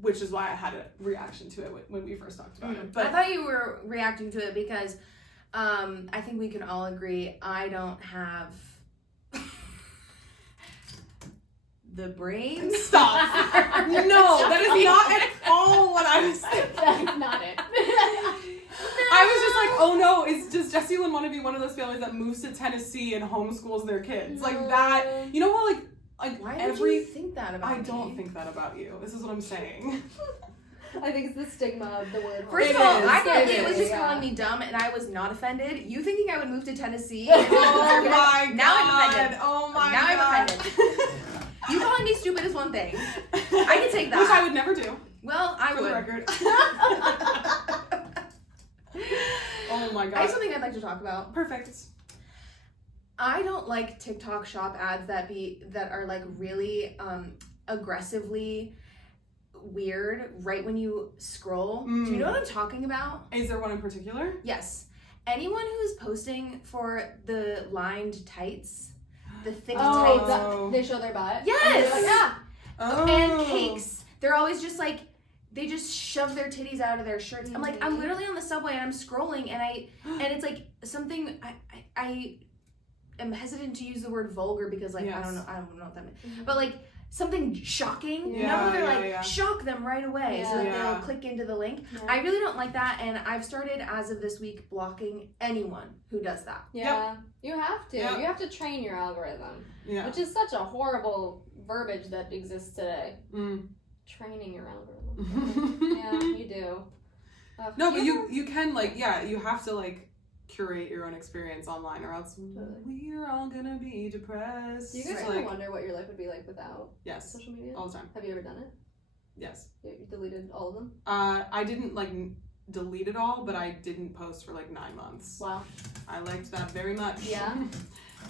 which is why I had a reaction to it when we first talked about it. But I thought you were reacting to it because I think we can all agree I don't have the brain. Stop. No, that is not at all what I was thinking. That's not it. I was just like, oh no, does Jesse Lynn want to be one of those families that moves to Tennessee and homeschools their kids? Like that, you know how like why would you think that about me? I don't think that about you. This is what I'm saying. I think it's the stigma of the word. First of all, I thought it was just calling me dumb, and I was not offended. You thinking I would move to Tennessee? Oh my god! Now I'm offended. Oh my now god! I'm offended. You calling me stupid is one thing. I can take that. Which I would never do. Well, I for would. the record. Oh my god! I have something I'd like to talk about. Perfect. I don't like TikTok shop ads that are like really aggressively weird right when you scroll. Do you know what I'm talking about? Is there one in particular? Yes. Anyone who's posting for the lined tights, the thick tights. tights. They show their butt. Yes. Like, yeah. Oh. And cakes they're always just like, they just shove their titties out of their shirts. I'm like, I'm literally on the subway and I'm scrolling and it's like something I am hesitant to use the word vulgar because like I don't know what that means. But like something shocking. You know, they're like shock them right away so that they'll click into the link. I really don't like that, and I've started as of this week blocking anyone who does that. You have to. You have to train your algorithm, which is such a horrible verbiage that exists today. Training your algorithm. You do. No, but you can like you have to like curate your own experience online, or else we're all gonna be depressed. Do you guys ever wonder what your life would be like without social media? All the time. Have you ever done it? Yes. You deleted all of them? I didn't like delete it all, but I didn't post for like 9 months. Wow. I liked that very much. Yeah.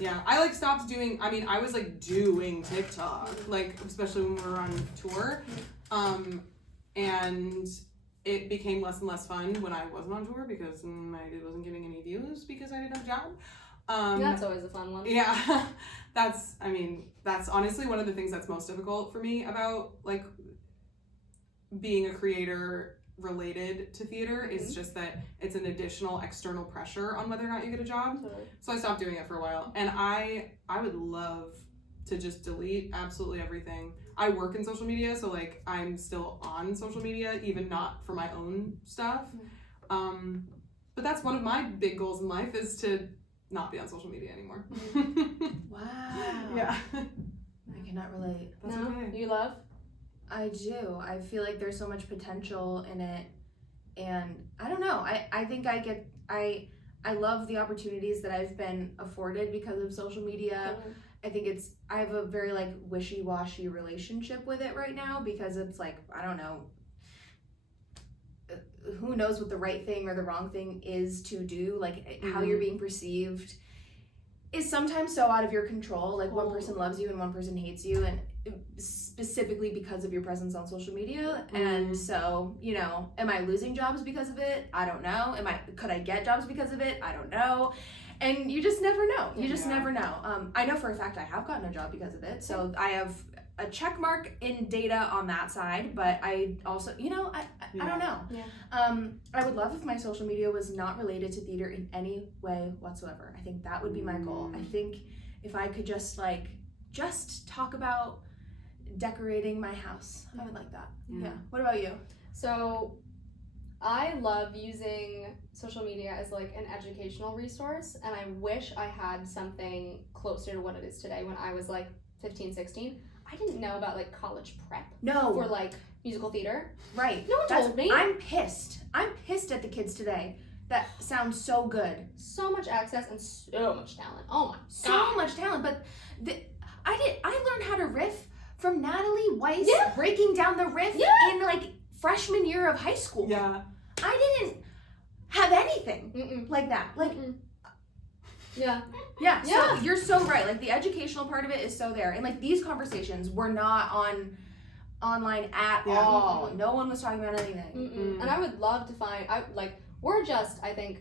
Yeah, I like stopped doing. I mean, I was like doing TikTok, like especially when we were on tour, and it became less and less fun when I wasn't on tour because I wasn't getting any views because I didn't have a job. That's always a fun one. Yeah, that's honestly one of the things that's most difficult for me about like being a creator related to theater is just that it's an additional external pressure on whether or not you get a job. So I stopped doing it for a while, and I would love to just delete absolutely everything. I work in social media, so like I'm still on social media, even not for my own stuff. But that's one of my big goals in life is to not be on social media anymore. Wow. Yeah. I cannot relate. That's no? okay. You love? I do. I feel like there's so much potential in it, and I don't know. I think I love the opportunities that I've been afforded because of social media. I think I have a very like wishy-washy relationship with it right now because it's like, I don't know, who knows what the right thing or the wrong thing is to do, like how you're being perceived is sometimes so out of your control. Like one person loves you and one person hates you, and specifically because of your presence on social media. And so, you know, am I losing jobs because of it? I don't know. Could I get jobs because of it? I don't know. And you just never know. You just never know. I know for a fact I have gotten a job because of it. So I have a check mark in data on that side, but I also, you know, I don't know. I would love if my social media was not related to theater in any way whatsoever. I think that would be my goal. I think if I could just talk about decorating my house, I would like that. Yeah. What about you? So I love using social media as like an educational resource, and I wish I had something closer to what it is today. When I was like 15, 16, I didn't know about like college prep for like musical theater. Right. No one told me. I'm pissed at the kids today. That sounds so good. So much access and so much talent. Oh my god. So much talent, but I learned how to riff from Natalie Weiss breaking down the riff in like freshman year of high school. Yeah. I didn't have anything like that. Like Yeah. So you're so right. Like the educational part of it is so there. And like these conversations were not online at all. No one was talking about anything. And I would love to find we're just, I think,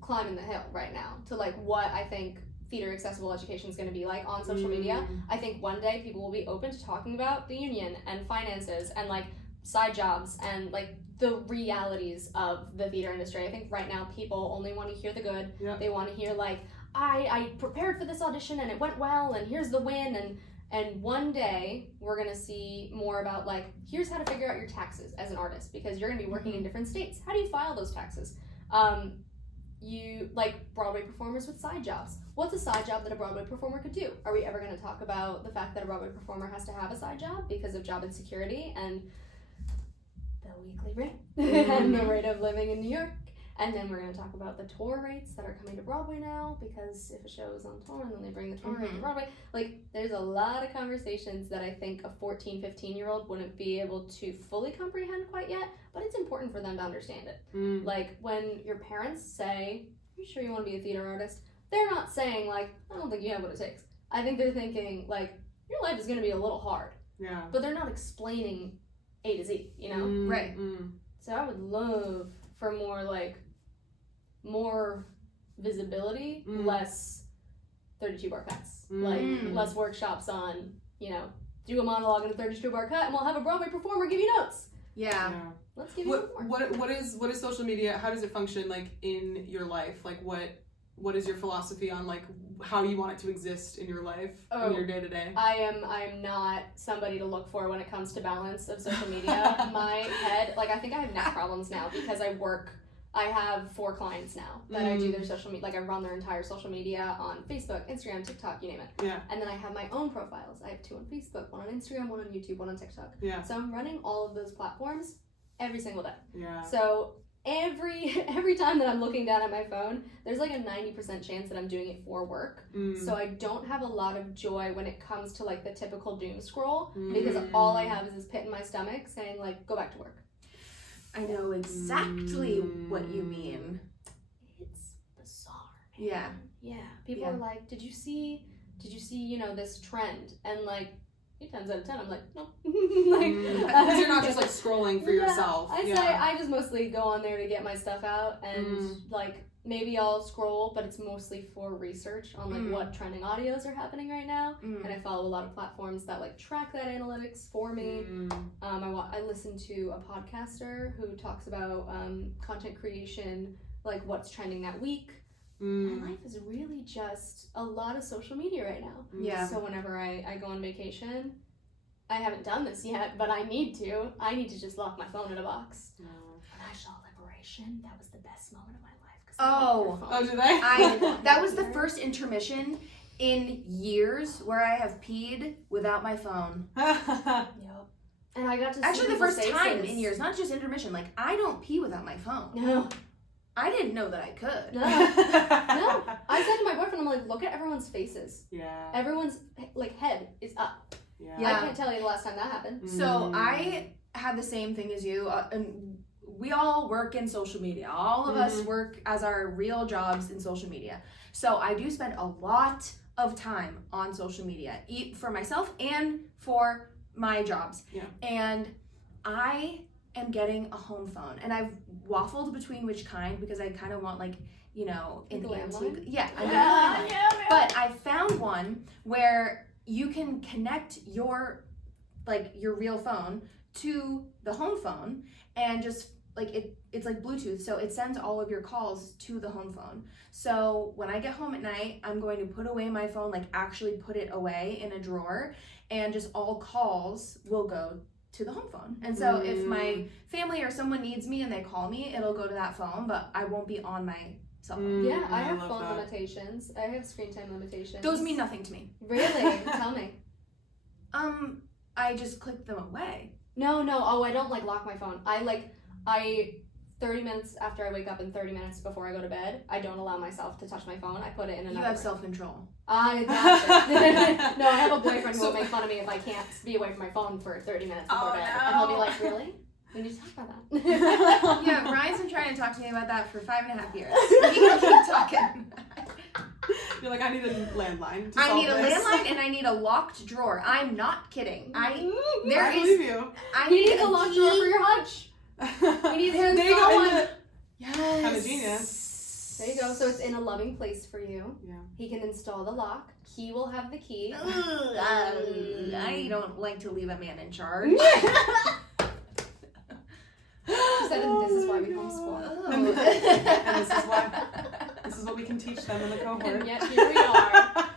climbing the hill right now to like what I think theater accessible education is going to be like on social media. I think one day people will be open to talking about the union and finances and like side jobs and like the realities of the theater industry. I think right now people only want to hear the good. They want to hear like, I prepared for this audition and it went well and here's the win, and one day we're going to see more about like, here's how to figure out your taxes as an artist because you're going to be working in different states. How do you file those taxes? You like Broadway performers with side jobs. What's a side job that a Broadway performer could do? Are we ever going to talk about the fact that a Broadway performer has to have a side job because of job insecurity and the weekly rate and the rate of living in New York? And then we're going to talk about the tour rates that are coming to Broadway now, because if a show is on tour and then they bring the tour rate to Broadway, like there's a lot of conversations that I think a 14, 15-year-old wouldn't be able to fully comprehend quite yet, but it's important for them to understand it. Like when your parents say, are you sure you want to be a theater artist? They're not saying like, I don't think you have what it takes. I think they're thinking like, your life is going to be a little hard. Yeah. But they're not explaining A to Z, you know? Right. So I would love for more visibility, less 32 bar cuts, like less workshops on, you know, do a monologue in a 32-bar cut, and we'll have a Broadway performer give you notes. Yeah. Let's give you more. What is social media? How does it function like in your life? Like what is your philosophy on like how you want it to exist in your life, in your day to day? I am not somebody to look for when it comes to balance of social media. My head, like I think I have neck problems now because I have 4 clients now that I do their social media, like I run their entire social media on Facebook, Instagram, TikTok, you name it. Yeah. And then I have my own profiles. I have 2 on Facebook, 1 on Instagram, 1 on YouTube, 1 on TikTok. Yeah. So I'm running all of those platforms every single day. Yeah. So every time that I'm looking down at my phone, there's like a 90% chance that I'm doing it for work. So I don't have a lot of joy when it comes to like the typical doom scroll because all I have is this pit in my stomach saying like, go back to work. I know exactly what you mean. It's bizarre. Yeah. Yeah. People are like, did you see, this trend? And like 8 times out of 10, I'm like, no. Because you're not just like scrolling for yourself. I'd say I just mostly go on there to get my stuff out and like maybe I'll scroll, but it's mostly for research on like what trending audios are happening right now. And I follow a lot of platforms that like track that analytics for me. I listen to a podcaster who talks about content creation, like what's trending that week. My life is really just a lot of social media right now. Yeah. So whenever I go on vacation, I haven't done this yet, but I need to just lock my phone in a box. When I saw Liberation, that was the best moment of my life. Oh, did they? That was the first intermission in years where I have peed without my phone. Yep. And I got to Actually see the first people's time faces. in years, not just intermission. Like I don't pee without my phone. No. I didn't know that I could. No. I said to my boyfriend, I'm like, look at everyone's faces. Yeah. Everyone's like head is up. Yeah. I can't tell you the last time that happened. So I had the same thing as you, and we all work in social media. All of us work as our real jobs in social media. So I do spend a lot of time on social media, for myself and for my jobs. Yeah. And I am getting a home phone, and I've waffled between which kind because I kind of want like in the antique. Yeah. But I found one where you can connect your real phone to the home phone and just like it's like Bluetooth, so it sends all of your calls to the home phone. So when I get home at night, I'm going to put away my phone, like actually put it away in a drawer, and just all calls will go to the home phone. And so if my family or someone needs me and they call me, it'll go to that phone, but I won't be on my cell phone. Yeah, I have phone limitations. I have screen time limitations. Those mean nothing to me. Really? Tell me. I just click them away. No. Oh, I don't like lock my phone. I 30 minutes after I wake up and 30 minutes before I go to bed, I don't allow myself to touch my phone. I put it in another You have room. self-control. No, I have a boyfriend who will make fun of me if I can't be away from my phone for 30 minutes before bed. No. And he'll be like, really? We need to talk about that. Yeah, Ryan's been trying to talk to me about that for 5.5 years. We can keep talking. You're like, I need a landline. I need a landline and I need a locked drawer. I'm not kidding. I believe you. I You need need a locked drawer for your hutch. You need to There you go. Yes. I'm a genius. There you go. So it's in a loving place for you. Yeah. He can install the lock. He will have the key. I don't like to leave a man in charge. She said, and this is why we homeschool. And this is what we can teach them in the cohort. And yet here we are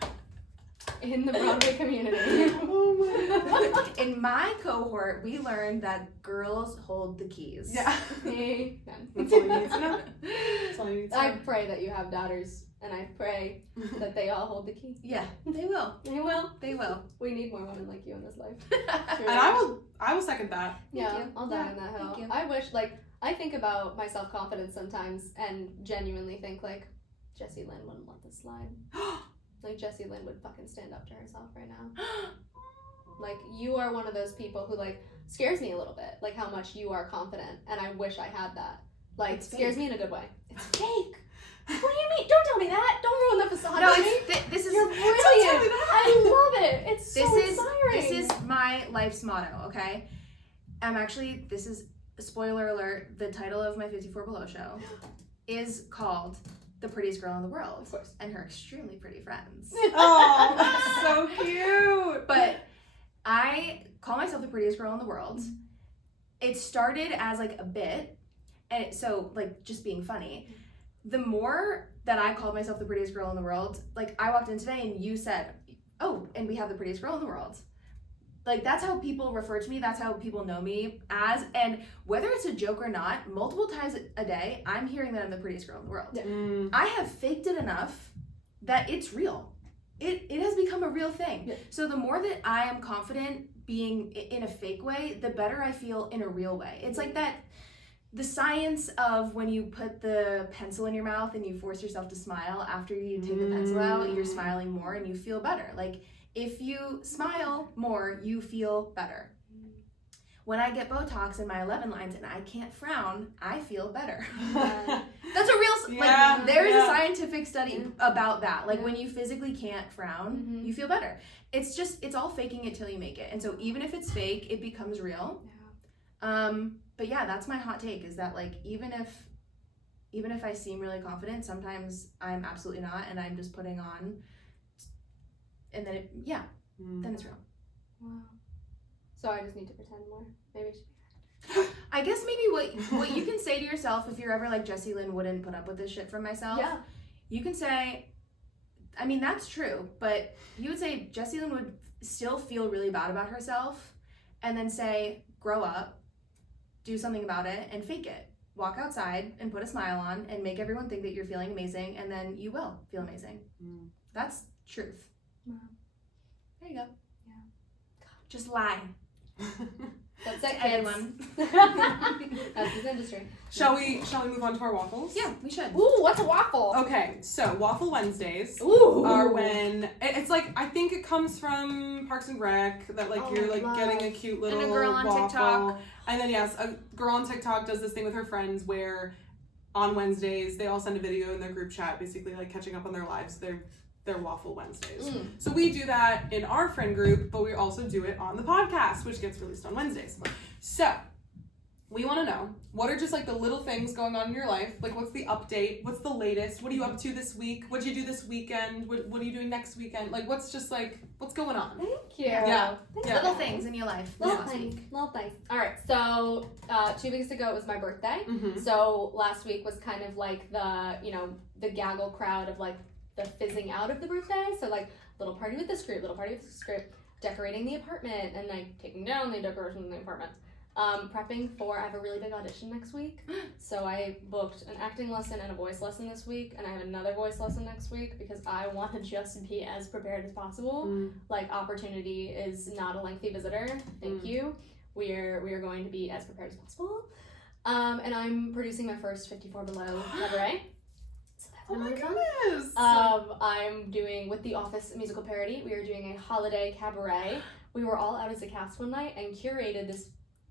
in the Broadway community. Oh my God. In my cohort, we learned that girls hold the keys. Yeah. Amen. That's all you need to know. That's all you need to know. I pray that you have daughters, and I pray that they all hold the key. Yeah, they will. They will. They will. We need more women like you in this life. And I will second that. Yeah, you. I'll die on that hill. Thank you. I wish, I think about my self-confidence sometimes and genuinely think, Jessie Lynn wouldn't let this slide. Jessie Lynn would fucking stand up to herself right now. You are one of those people who, scares me a little bit. How much you are confident, and I wish I had that. It's scares fake. me in a good way. It's fake. What do you mean? Don't tell me that. Don't ruin the facade. No, for me. this is You're brilliant. I love it. It's so inspiring. This is my life's motto, okay? This is, spoiler alert, the title of my 54 Below show is called The Prettiest Girl in the World. Of course. And her extremely pretty friends. Oh, so cute. But I call myself the prettiest girl in the world. It started as like a bit, and so like just being funny. The more that I called myself the prettiest girl in the world, like I walked in today and you said, "Oh, and we have the prettiest girl in the world." Like that's how people refer to me. That's how people know me as. And whether it's a joke or not, multiple times a day, I'm hearing that I'm the prettiest girl in the world. Yeah. I have faked it enough that it's real. It has become a real thing. Yeah. So the more that I am confident being in a fake way, the better I feel in a real way. It's like that, the science of when you put the pencil in your mouth and you force yourself to smile after you take the pencil out, you're smiling more and you feel better. Like if you smile more, you feel better. When I get Botox in my 11 lines and I can't frown, I feel better. That's a real, like, there's a scientific study about that. Like, when you physically can't frown, you feel better. It's just, it's all faking it till you make it. And so even if it's fake, it becomes real. But yeah, that's my hot take, is that, like, even if I seem really confident, sometimes I'm absolutely not, and I'm just putting on, and then then it's real. Wow. So I just need to pretend more. Maybe I should be. I guess maybe what you can say to yourself, if you're ever like, Jessie Lynn wouldn't put up with this shit from myself. Yeah. You can say, I mean, that's true, but you would say Jessie Lynn would still feel really bad about herself, and then say, grow up, do something about it, and fake it. Walk outside and put a smile on and make everyone think that you're feeling amazing, and then you will feel amazing. That's truth. Wow. There you go. Yeah. Just lie. That's it, Everyone. That's his industry. Shall we move on to our waffles? Yeah, we should. Ooh, what's a waffle? Okay, so Waffle Wednesdays Ooh. are when it's like, I think it comes from Parks and Rec, that like you're like getting a cute little and a girl on waffle. TikTok. And then yes, a girl on TikTok does this thing with her friends where on Wednesdays they all send a video in their group chat, basically like catching up on their lives. They're Waffle Wednesdays. So we do that in our friend group, but we also do it on the podcast, which gets released on Wednesdays. So we want to know, what are just like the little things going on in your life? Like, what's the update? What's the latest? What are you up to this week? What'd you do this weekend? What are you doing next weekend? Like, what's going on? Thank you. Yeah. Little things in your life. Little last things. week. Little things. All right. So 2 weeks ago it was my birthday. So last week was kind of like the gaggle crowd of like the fizzing out of the birthday. So like little party with this group, decorating the apartment, and like taking down the decorations in the apartment. Prepping for, I have a really big audition next week. So I booked an acting lesson and a voice lesson this week, and I have another voice lesson next week because I want to just be as prepared as possible. Like, opportunity is not a lengthy visitor. Thank you. We are going to be as prepared as possible. And I'm producing my first 54 Below cabaret. Oh my goodness! I'm doing, with the Office musical parody, we are doing a holiday cabaret. We were all out as a cast one night and curated this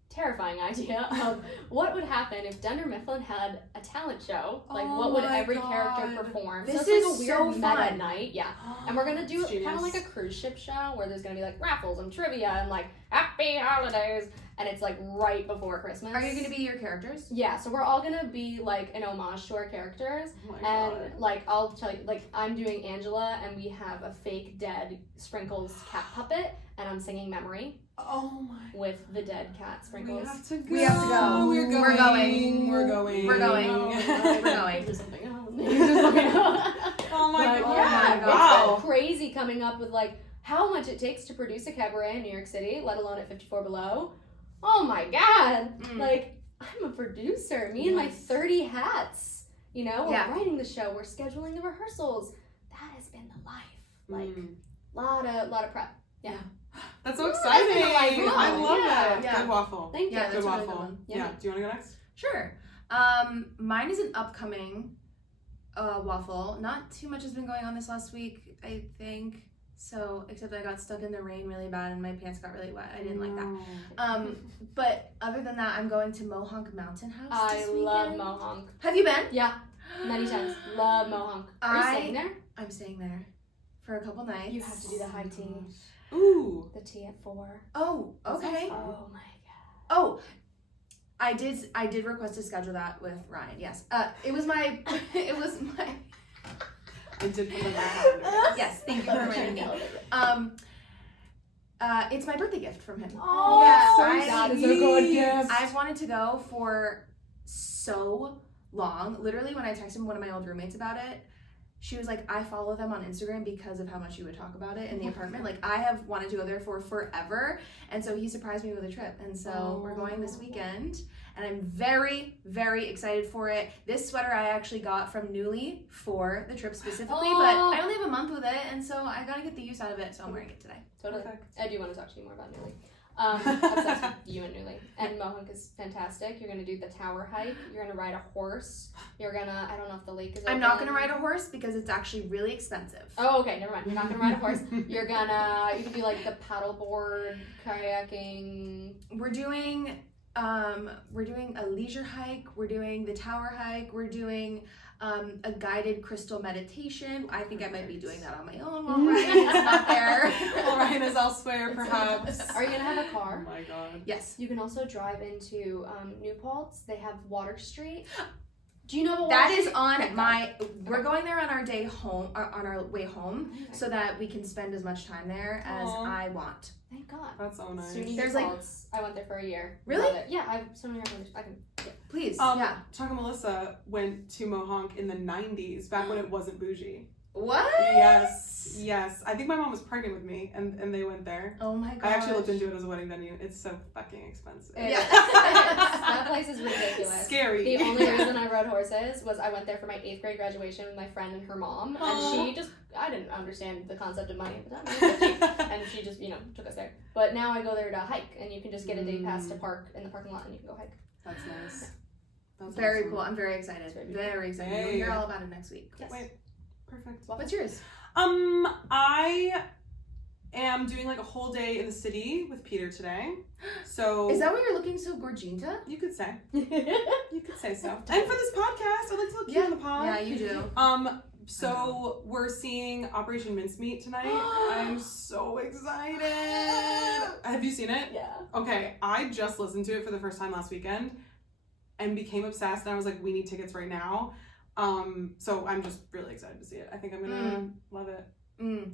terrifying idea of what would happen if Dunder Mifflin had a talent show. Like, what would every character perform? This so it's like is a so weird fun. meta night. Yeah. And we're gonna do kind of like a cruise ship show where there's gonna be like raffles and trivia and like happy holidays, and it's like right before Christmas. Are you gonna be your characters? Yeah, so we're all gonna be like an homage to our characters. Oh my and God. like, I'll tell you, like, I'm doing Angela, and we have a fake dead Sprinkles cat puppet, and I'm singing Memory Oh my! with the dead cat Sprinkles. We have to go. We have to go. We're going. We're going. We're going. We're going. Oh, We're going. Do something else. Oh my But, God! yeah, Wow. it's been crazy coming up with like how much it takes to produce a cabaret in New York City, let alone at 54 Below. Oh my God! Like, I'm a producer. Me and my 30 hats. You know, we're writing the show, we're scheduling the rehearsals. That has been the life. Like, lot of prep. Yeah. That's so exciting! I love that. Yeah. Good waffle. Thank you. Yeah, Good that's a really waffle. good one. Yeah. Do you want to go next? Sure. Mine is an upcoming waffle. Not too much has been going on this last week, I think. So, except I got stuck in the rain really bad and my pants got really wet. I didn't like that. But other than that, I'm going to Mohonk Mountain House this weekend. love Mohonk. Have you been? Yeah, many times. Love Mohonk. Are you staying there? I'm staying there for a couple nights. You have to do the high tea. Ooh. The tea at 4. Oh, okay. Oh my God. Oh, I did request to schedule that with Ryan. Yes. It was my. I did put the back on. Yes. Thank you for reminding me. It's my birthday gift from him. Oh, yeah, that is a good gift. I've wanted to go for so long. Literally, when I texted one of my old roommates about it, she was like, I follow them on Instagram because of how much you would talk about it in the apartment. Like, I have wanted to go there for forever. And so he surprised me with a trip. And so we're going this weekend. And I'm very, very excited for it. This sweater I actually got from Nuuly for the trip specifically. But I only have a month with it. And so I got to get the use out of it. So I'm wearing it today. Totally. Perfect. I do want to talk to you more about Nuuly. Obsessed with you and Nuuly. And Mohawk is fantastic. You're going to do the tower hike. You're going to ride a horse. You're going to, I don't know if the lake is open. I'm not going to ride a horse because it's actually really expensive. Oh, okay. Never mind. You're not going to ride a horse. You can do like the paddleboard, kayaking. We're doing a leisure hike. We're doing the tower hike. We're doing a guided crystal meditation. I think I might be doing that on my own while Ryan is not there. While Ryan is elsewhere, perhaps. Are you going to have a Oh car? my god. Yes. You can also drive into New Paltz. They have Water Street. Do you know what That Water is Street? on Okay, my. We're going there on our day home, on our way home, Okay. so that we can spend as much time there as Aw. I want. Thank God. That's so nice. SUNY There's, New like- Paltz. I went there for a year. Really? Love it. Yeah, I have so many recommendations. I can. Yeah. Please, yeah. Chaka Melissa went to Mohonk in the 90s, back when it wasn't bougie. What? Yes. I think my mom was pregnant with me, and they went there. Oh my god. I actually looked into it as a wedding venue. It's so fucking expensive. It Yeah. is. That place is ridiculous. Scary. The only reason I rode horses was I went there for my 8th grade graduation with my friend and her mom, Aw. and I didn't understand the concept of money at the time. I was 15, and she just, took us there. But now I go there to hike, and you can just get a day pass to park in the parking lot, and you can go hike. That's nice. That's Very awesome. cool. I'm very excited. It's very beautiful. Very excited. Hey. You'll hear all about it next week. Yes. Wait, perfect. What's yours? I am doing like a whole day in the city with Peter today. So Is that why you're looking so gorginta? you could say. You could say so. And for this podcast, I like to look cute in the pod. Yeah, you do. So we're seeing Operation Mincemeat tonight. I'm so excited. Have you seen it? Yeah. Okay, I just listened to it for the first time last weekend and became obsessed, and I was like, we need tickets right now. So I'm just really excited to see it. I think I'm gonna love it.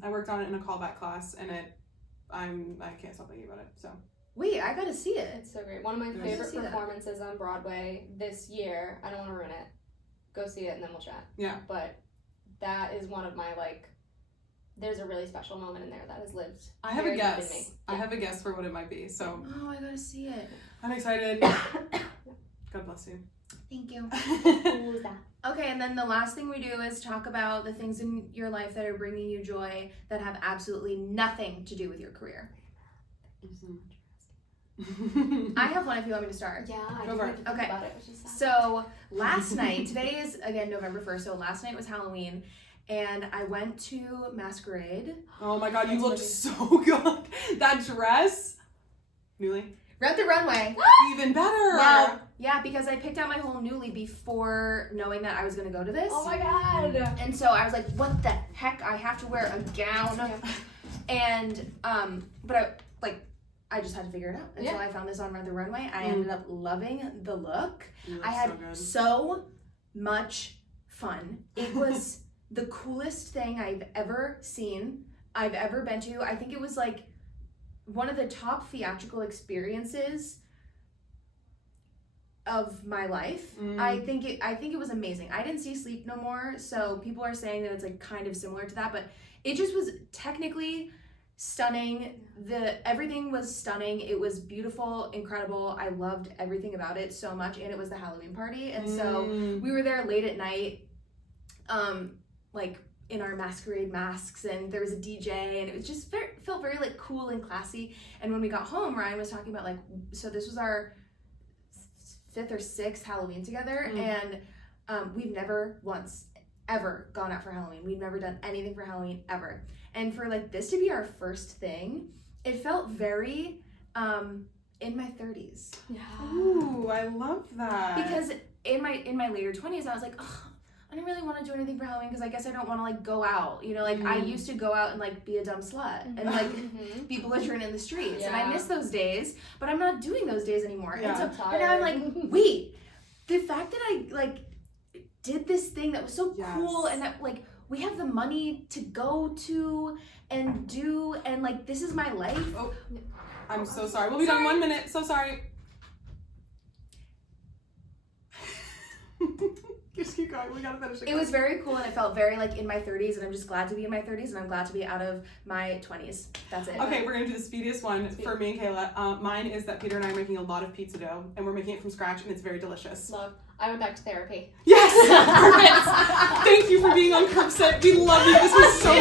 I worked on it in a callback class, and I can't stop thinking about it. So Wait, I gotta see it. It's so great. One of my Yes. favorite See that. performances on Broadway this year. I don't want to ruin it. Go see it and then we'll chat. Yeah. But that is one of my there's a really special moment in there that has lived. I have a very deep in guess. me. I have a guess for what it might be. So Oh, I gotta see it. I'm excited. God bless you. Thank you. Who's that? Okay, and then the last thing we do is talk about the things in your life that are bringing you joy that have absolutely nothing to do with your career. I have one if you want me to start. Yeah, I Go didn't for think it. Okay. about it. Which is sad. So last night, today is again November 1st, so last night was Halloween, and I went to Masquerade. Oh my god, you It's looked looking- so good. That dress. Newly. Read the runway. Even better. Well, yeah, because I picked out my whole Nuuly before knowing that I was gonna go to this. Oh my god. And so I was like, what the heck? I have to wear a gown. And but I just had to figure it out. And so I found this on Read the Runway. I ended up loving the look. You look I had so good. so much fun. It was the coolest thing I've ever seen, I've ever been to. I think it was like one of the top theatrical experiences of my life. I think it was amazing. I didn't see Sleep No More, so people are saying that it's like kind of similar to that, but it just was technically stunning. Everything was stunning. It was beautiful, incredible. I loved everything about it so much, and it was the Halloween party, and so we were there late at night, like in our masquerade masks, and there was a DJ, and it was just felt very like cool and classy. And when we got home, Ryan was talking about like, so this was our 5th or 6th Halloween together, and we've never once ever gone out for Halloween. We've never done anything for Halloween ever. And for like this to be our first thing, it felt very in my 30s. Yeah. Ooh, I love that. Because in my later 20s, I was like, oh, I don't really want to do anything for Halloween because I guess I don't want to like go out. You know, like I used to go out and like be a dumb slut and like be belligerent in the streets. And I miss those days, but I'm not doing those days anymore. Yeah. And so but now I'm like, wait, the fact that I like did this thing that was so cool and that like we have the money to go to and do, and like, this is my life. Oh, I'm so sorry. We'll be done 1 minute. So sorry. Just keep going. We gotta finish it. It was very cool, and it felt very like in my 30s, and I'm just glad to be in my 30s, and I'm glad to be out of my 20s. That's it. Okay, we're gonna do the speediest one for me and Kayla. Mine is that Peter and I are making a lot of pizza dough, and we're making it from scratch, and it's very delicious. Love. I went back to therapy. Yes! Perfect! Thank you for being on Curb Set. We love you. This was so